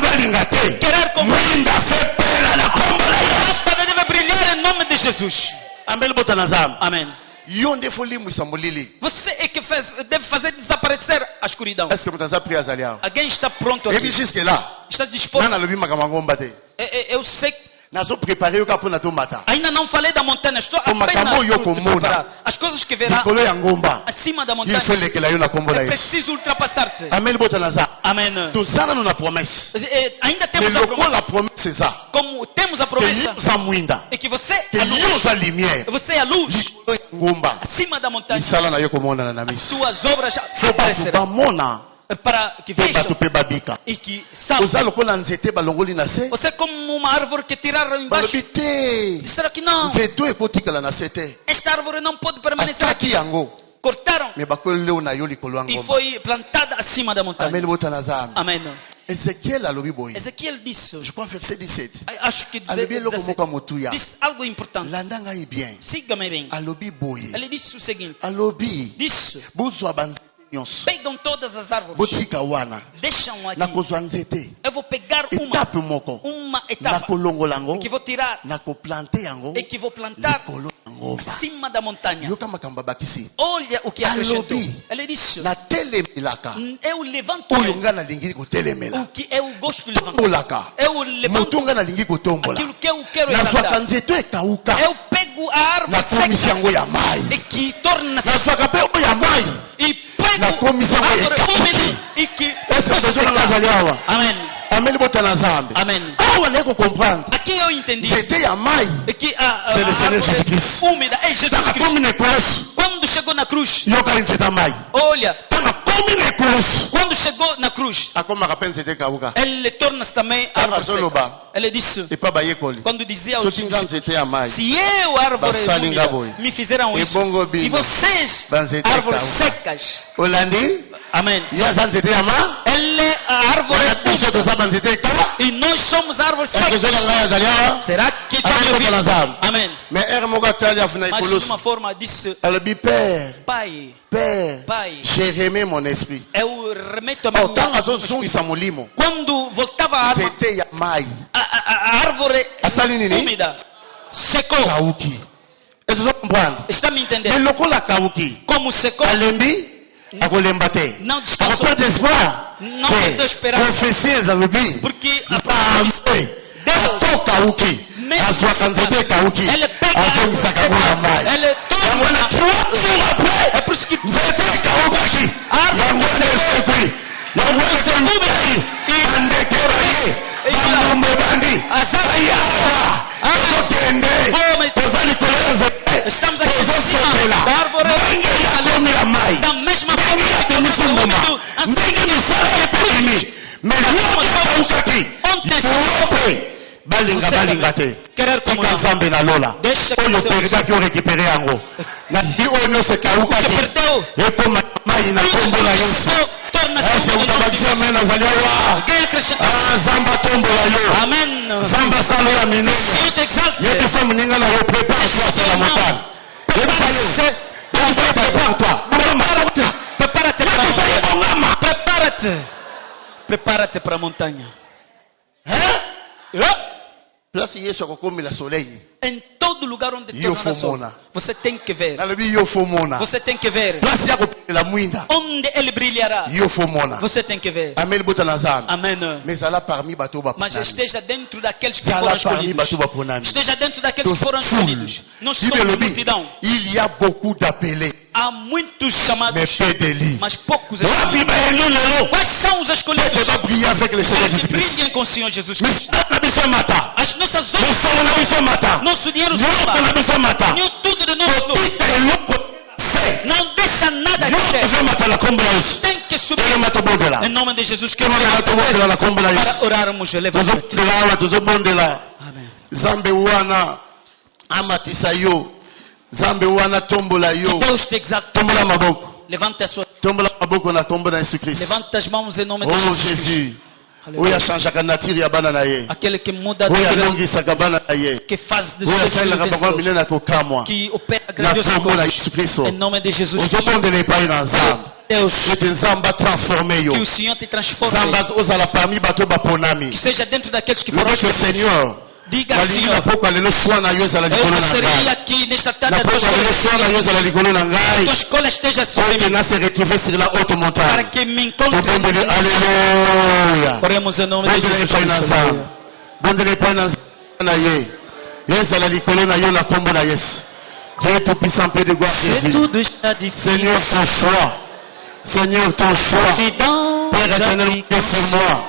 Balinga te. Querer como Mwinda fe pela na kombola yo. lâmpada deve brilhar em nome de Jesus. Ambele bota na zam. Amém. Yo nde foli musambulili. Você é que deve fazer desaparecer a escuridão. Est-ce que mutaza priya zalia? Alguém está pronto Et puis aqui? jusque là. Está disposto? Nana lobi makamangomba te. Eu sei que Nazo préparer yo kapona to mata. ainda não falei da montanha. Estou Como apenas acabou, eu por como preparar. As coisas que verá Likolo ya ngomba. acima da Il montanha. faut lekela yo na kombola É yesu. preciso ultrapassar-te. Amel bota na za. Amém. Tozana no na promesse. Ainda Mais temos a lokola promessa. la promesse eza. Como temos a Que promessa. yo za mwinda. É que você Que é a luz. yo za lumière. Você é a luz. Likolo ya ngomba. Acima da montanha. Misala na yo komona na miso. Suas obras já Fo bato aparecerão. bamona. Para que Pe bato vejam pe babika. e que saibam. Oza lokola nzete balongoli na se. Você é como uma árvore que tiraram embaixo. Balobi te. Disseram que não. Nzeto ekotikala na se te. Esta árvore não pode permanecer Ataki aqui. yango. Cortaram Me bakoli leo na yo likolo ya e ngomba. foi plantada acima da montanha. Amel bota na za. Amém. Ezekiel alobi boye. Ezequiel disse, Je crois verset 17. acho que Alobi eloko moko ya motuya. disse algo importante. Landa ngai bien. Siga-me bem. Alobi boye. Ele disse o seguinte: Alobi disse, bozwa banzete nyonso. pegam todas as árvores, Botika wana. deixam aqui. Nakozwa nzete. Eu vou pegar Etape moko. uma etapa Nakolongola yango. que vou tirar Nakoplante yango. e que vou plantar Likolo ya ngomba. acima da montanha. Yoka makambo bakisi. Olha o que acrescentou. Alobi. Ele disse: Natelemelaka. eu levanto Oyo nga nalingi kotelemela. o que eu gosto de levantar. Tombolaka. Eu levanto Moto nga nalingi kotombola. aquilo que eu quero Nazwaka exaltar. nzete ekauka. Eu pego a árvore Nakomisi seca yango ya mai. e que torna-se Nazwaka pe oyo ya mai. e pego Nakomisi a yango árvore ekauki. úmida e que Est-ce que tozona nazali awa? Amém. Ameli bota na zambe. Amém. Awa naye kocomprendre. Aqui eu entendi Nzete ya mai. que a C'est le Seigneur árvore Jesus-Christ. úmida é Jesus Tanga Cristo. komi na ekolosi. Quando chegou na cruz, Yokali nzete ya mai. olha, Tanga komi na ekolosi. quando chegou na cruz, Akomaka pe nzete ekauka. ele torna-se também Tanga árvore seca. azoloba. Ele disse, Epa bayekoli. quando dizia aos Soki nga nzete ya mai. se eu, árvore Basali úmida, ngaboi. me fizeram isso, Ebongo bino. e vocês, Banzete árvores kauka. secas, Olandi. amém. Ye aza nzete ya mai. Ele é a árvore Wana biso toza banzete ekauka. e nós somos árvores Est-ce que secas. tozona ngai azali awa? Será que está me Ameli bota na ouvindo? zambe. Amém. Mais ere moko atali afu na Mas de ekolosi. uma forma disse, alobi père Pai, père Pai, j'ai remis mon esprit. eu remeto a Oh, ntango minha... azozongisa molimo Quando voltava a árvore, nzete ya mai a árvore asali nini úmida secou. kauki ezozo comprendre Está me entendendo? mais lokola kauki Como secou, alembi akolemba te não descansou. akoperte espoir Não perdeu esperança. profesie ezalobi Porque a pambe ato kauki azwaka nzete ekauki ele pega a azongisaka ngo ya mai árvore, ele yango wana torna. 3 jours après É por isso que nzete ekaukaki yango wana esepri yango esengubaki bandekera ye bangombe bandi ayawa ezokende toza likolo ya nzete estamos aqui em tozosepela cima da árvore ndenge yakomela mai da mesma ndenge forma que yakomisi nós mbuma somos ndenge misala epelimi meloko ekaukaki ifope balinga te querer como tika não. nzambe na lola Deixa que oyo você- perdaki orekipere yango na di oyo nyonso Que ekaukaki perdeu. ekoma mai na nkombo na yesu Torna-se ese um utabakisa me nazali awa Alguém acrescenta. nzambe atombola yo Amém. nzambe asala yo ya minene Eu te exalto. yebisa moninga na yo prépare toi sur la montagne yebisa yo prépare toi Prepara-te para a yebisa ye montanha. bongama Prepara-te. Prepara-te para a montanha. place yesu akokomela soleil Em todo lugar onde Yo torna sol, fomona. você tem que ver. nalobi yo fo mona Você tem que ver. place ya kopela mwinda Onde ele brilhará. yo fo mona Você tem que ver. ameli bota na nzambe Amém. mais ezala parmi bato Mas baponami esteja dentro daqueles que foram ezala parmi escolhidos. bato baponami Esteja dentro daqueles que foram escolhidos. Nós Bible somos elobi multidão. il y a beaucoup d'appelés Há muitos mais chamados, peu d'élus mas poucos wapi escolhidos. bayeli lelo Quais são os Peut escolhidos? pas prier avec le Seigneur Aqueles que Jésus-Christ. brilhem com o Senhor Jesus Mais Cristo. ça, biso mata. As nossas Musolo na biso mata. nosso dinheiro Nyoko na biso mata. nenhum tudo de nosso. Kotisa eloko fe. Não deixa nada de Nyoko ser. fe mata na kombo na Yesu. Tem que subir. Ele mata bondela. Em nome de Jesus, que Kema na tobondela na kombo na para Yesu. orarmos, levanta. tozobondela awa tozobondela Amém. nzambe wana amatisa yo nzambe wana tombola yo Deus te exalta. tombola maboko Levante a sua. tombola maboko na kombo na Yesu Kristo. Levante as mãos em nome de Oh Jesus. Jésus oyo Aleluia. achangeaka natire ya bana na ye Aquele que muda a oyo natureza, alongisaka bana na ye que faz de oyo seus asalelaka filhos bango vencedores, minene ya kokamwa que opera na grandiosas kombo na coisas. Yesu Kristo. Em nome de Jesus. ozobondela epai na nzambe Deus, ete nzambe atransforme yo que o Senhor te transforme. nzambe ozala parmi bato baponami Que seja dentro daqueles que foram. lokoke seigneur Diga ao nalingi na Senhor. pokwa lelo swa na yo ezala Eu likolo na gostaria ngai aqui nesta na tarde a tua pokwa lelo swa na yo escolha. ezala likolo na A ngai tua escolha esteja po sobre ete mim. nase retrouve sur la haute Para montagne que me encontre. tobondeli alleluya Oremos em nome de bondela Jesus. epai na nzambe bondela epai na nzambe na ye ye ezala likolo na yo na kombo na yesu Dieu tout-puissant, Père de gloire, Se Jésus. tudo está difícil. Seigneur, ton choix. Seigneur, ton choix. Então, Père éternel, Dieu sur moi.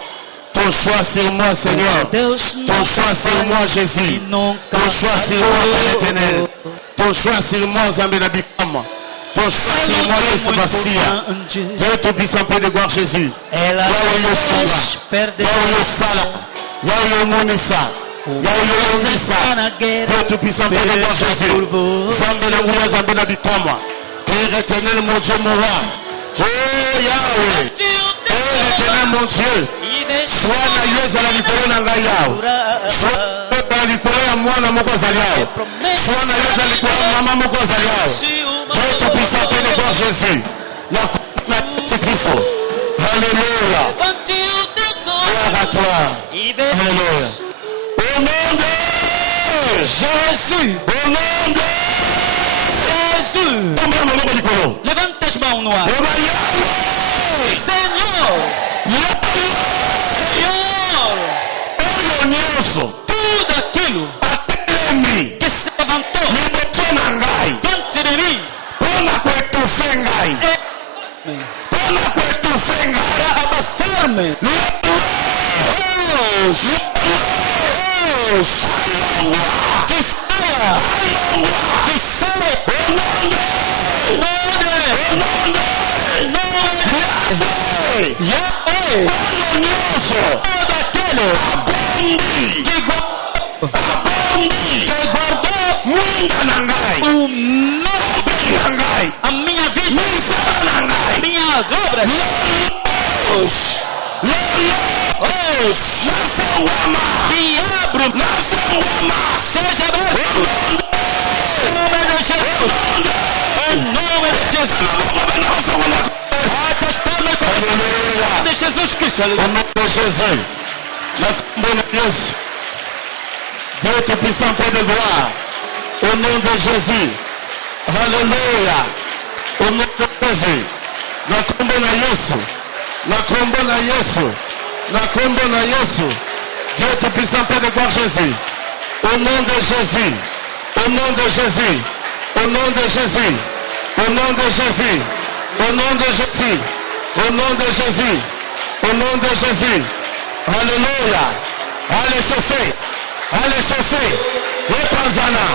Ton choix sur moi, Seigneur. Deus Ton choix sur moi, Jésus. Ton choix sur moi, Père éternel. Ton choix sur moi, Zambé Nabikam. Ton choix sur moi, Yesu Bastia. Dieu tout-puissant, Père de gloire, Jésus. ela Yaoyo Sala. perde Yaoyo Sala. Yaoyo Monisa. Yaoyo Monisa. na guerra. Dieu tout-puissant, Père de gloire, Jésus. Zambé Naouya, Zambé Nabikam. Père éternel, mon Dieu, mon roi. Oh, Yahweh. Père éternel, mon Dieu. Sois na yo ezala likolo na ngai yawe soa ezala likolo ya mwana moko azali awa soa na yo ezala likolo ya mama moko azali awa Dieu tout-puissant Père de gloire Jésus na Jésus Christ Alléluia gloire à toi Alléluia au nom de Jésus au nom de Jesus. tombela maboko likolo Levanta as mãos no ar. oba yawe Senhor, oyo nyonso tudo aquilo atelemi que se levantou liboso na ngai diante de mim mpona koetufe ngai mpona koetufe ngai para abafar-me. Que saia, que saia. Yahweh, todo aquele que guardou o meu, a minha vida, minhas obras. Que abro, seja aberto. Em nome de Jesus. Em nome de Jesus. De Jesus Cristo. Au nom de Jésus, la tombe de Dieu, Dieu tout-puissant, Père de gloire, au nom de Jésus, Alléluia, au nom de Jésus, la tombe de Yesu, la tombe de Yesu, la tombe de Yesu, Dieu tout-puissant, Père de gloire, Jésus, au nom de Jésus, au nom de Jésus, au nom de Jésus, au nom de Jésus, au nom de Jésus, au nom de Jésus, au nom de Jésus, Alléluia, allez chauffer, le Tanzana,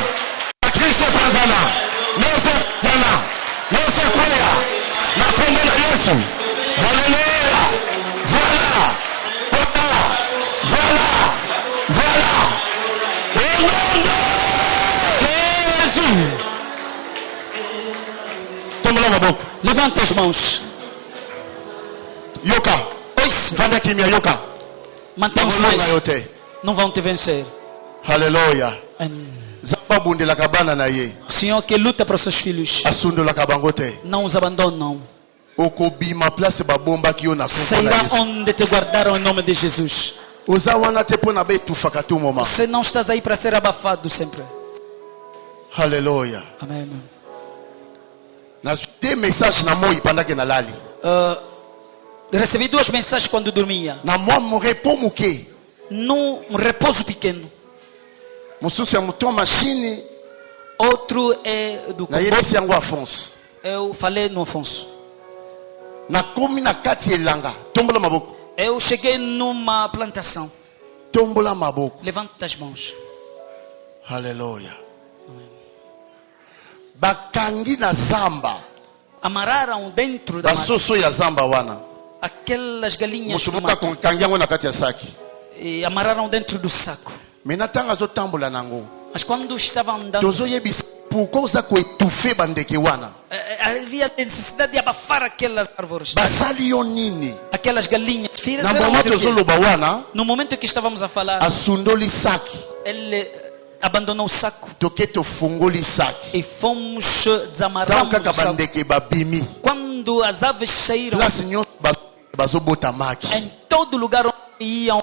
la Christ Tanzana, le Tanzana, le Sequoia, la tombe de Yesu, Alléluia, voilà, au nom de Jésus. Tombe la boca. Levanta as mãos. Yoka, fanya kimya yoka. Mantenha-se Tabolonga aí. yote. Não vão te vencer. Haleluya. Amém. Zamba bundelaka bana na ye. Senhor que luta para os seus filhos. Asundolaka bango te. Não os abandonam. Okobima place babombaki yo na kombo na Sairá Yesu. onde te guardaram em nome de Jesus. Oza wana te mpo na betufaka tu moma. Você não estás aí para ser abafado sempre. Haleluya. Amém. Nazwi te message na moi pendake nalali. Recebi duas mensagens quando dormia. Na mwa morepo moke. Num repouso pequeno. Mosusu ya moto machine Outro é do na yebisi yango Afonso. Eu falei no Afonso. Nakomi na kati elanga. Tombola maboko. Eu cheguei numa plantação. tombola maboko. Levante tes mãos. Alléluia. Bakangi na zamba. Amarraram dentro da máquina Basoso ya zamba wana. aquelas galinhas de Mushubuka máquina kangi yango na kati ya saki. e amarraram dentro do saco. Menatanga zo tambola nango. Mas quando estava andando, Tozo yebisa pourquoi za ko étouffer bandeke wana. havia necessidade de abafar aquelas árvores, Basali yo nini? aquelas galinhas. Na momento tozo loba wana, No momento que estávamos a falar, asundoli saki. ele abandonou o saco Toke tofungoli saki. e fomos Tanto desamarramos kaka o saco. bandeke babimi. Quando as aves saíram, Place nyonso bazobota maki. em todo lugar onde iam,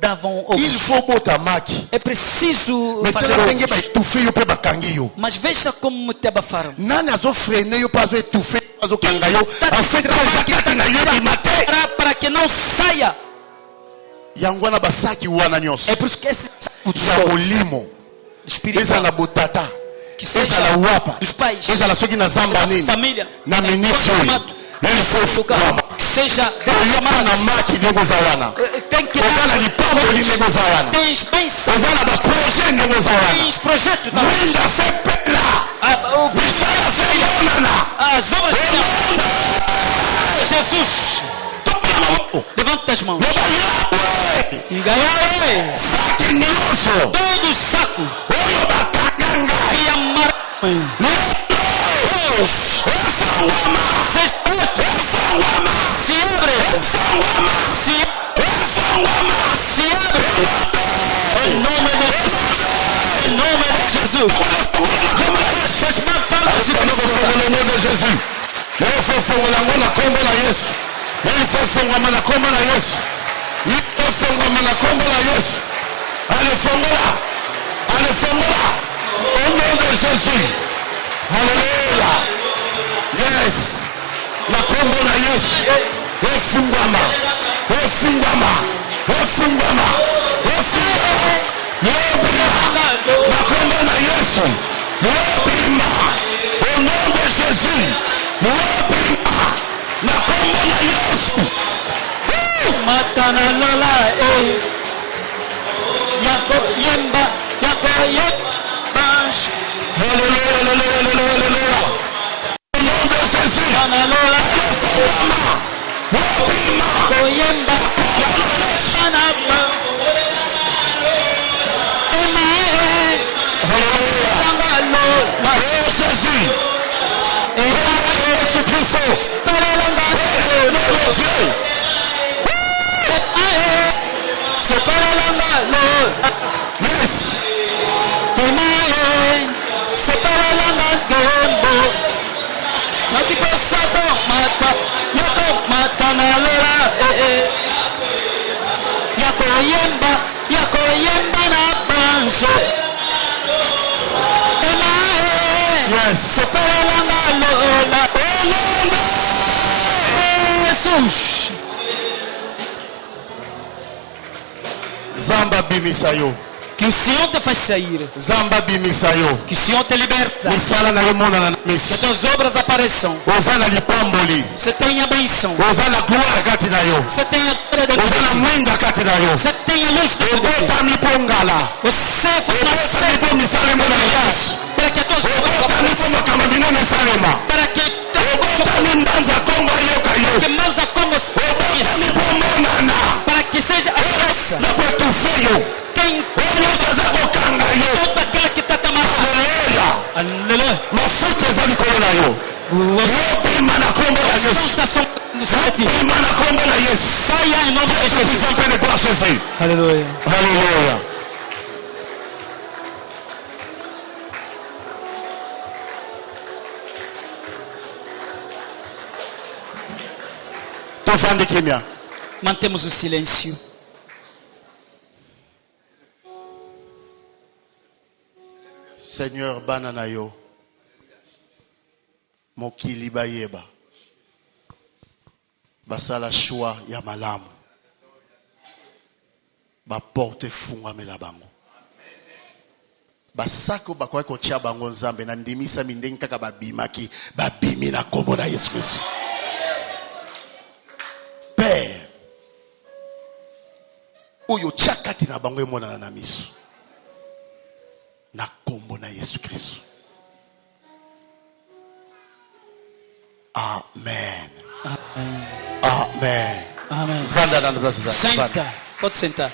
davam Il ovos. faut bota maki. É preciso Mais fazer tela ndenge ovos. baétouffer yo mpe bakangi yo. Mas veja como te abafaram. Nani azofrene yo mpe azoétouffer yo azokanga yo. En fait eza kati na yo ebima te. Para que não saia. Yango wana basaki wana nyonso É por isso que esse saco ya molimo eza na botata que ezala seja wapa dos pais, ezala soki na zamba nini família, na minisi oyo elifofukama seja oyeba na maki ndenge oza wana tem que oza na lipamboli ndenge oza wana tens bênção, oza na baproje ndenge oza wana tens projeto também. mwinda fe pela misala fe yonana As obras de Deus. Jesus, tokola maboko levanta as mãos. loba yawe Engaia saki nyonso todo saco oyo bakanga ngai e amarra. Se abre, se abre. Em nome de Jesus. As mãos falam de Jésus. Il faut faire la combo la Yesu. Il faut faire la combo la Yesu. Il faut faire la combo la Yesu. Allez, fongola. Allez, fongola. Au nom de Jésus. Alléluia. Yes. La combo la Yesu. Ofungama. Ofungama. Ofungama. Ofungama. La combo la Yesu. Au nom de Jésus. La combo la Yesu. Matana lola Yako yemba Alléluia, alléluia, alléluia, alléluia. Au nom de Jésus. Matana lola Yako yemba Yanaba Alléluia. Oh Jésus. Jésus-Christ. Zamba bimisayo. Que o Senhor te faz sair. Zamba bimisayo. Que o Senhor te liberta. Misala na yomona na Que misi. as tuas obras apareçam. Oza na lipamboli. Você tem a bênção. Oza na gloire kati na yo. Você tem a glória de Oza na Deus. mwinga kati na yo. Você tem a luz de Deus. Obota mipongala. Você foi Obota mipo misalema na yashi. para que as tuas obras Obota mipo makama minene salema. para que Obota mindanza kongo yoka yo. que mais a como Obota mipo monana. para que seja a graça. Na kwetu feyo. Quem Obota za kokanga yo. todo aquele que está amarrado. Haleluya. Aleluia. Mafuta eza likolo na yo. Obima na kombo na Yesu. Estação do sete. Obima na kombo na Yesu. Saia em nome de Jesus. Puissant Père de gloire Jésus. Aleluia. Alléluia. Tofande kimya. Mantemos o silêncio. Seigneur bana na yo. Mokili bayeba. Basala choix ya malamu. Ba porte fungwamela bango. Basako bakoy kotia bango nzambe na ndimisa mindenge kaka babimaki babimi na kombo na Yesu Christ. Père, oyo tia kati na bango emonana na miso na kombo na Yesu Kristo. Amen. Amen. Amen. Amen. Vanda na nafasi zako. Senta. Pode sentar.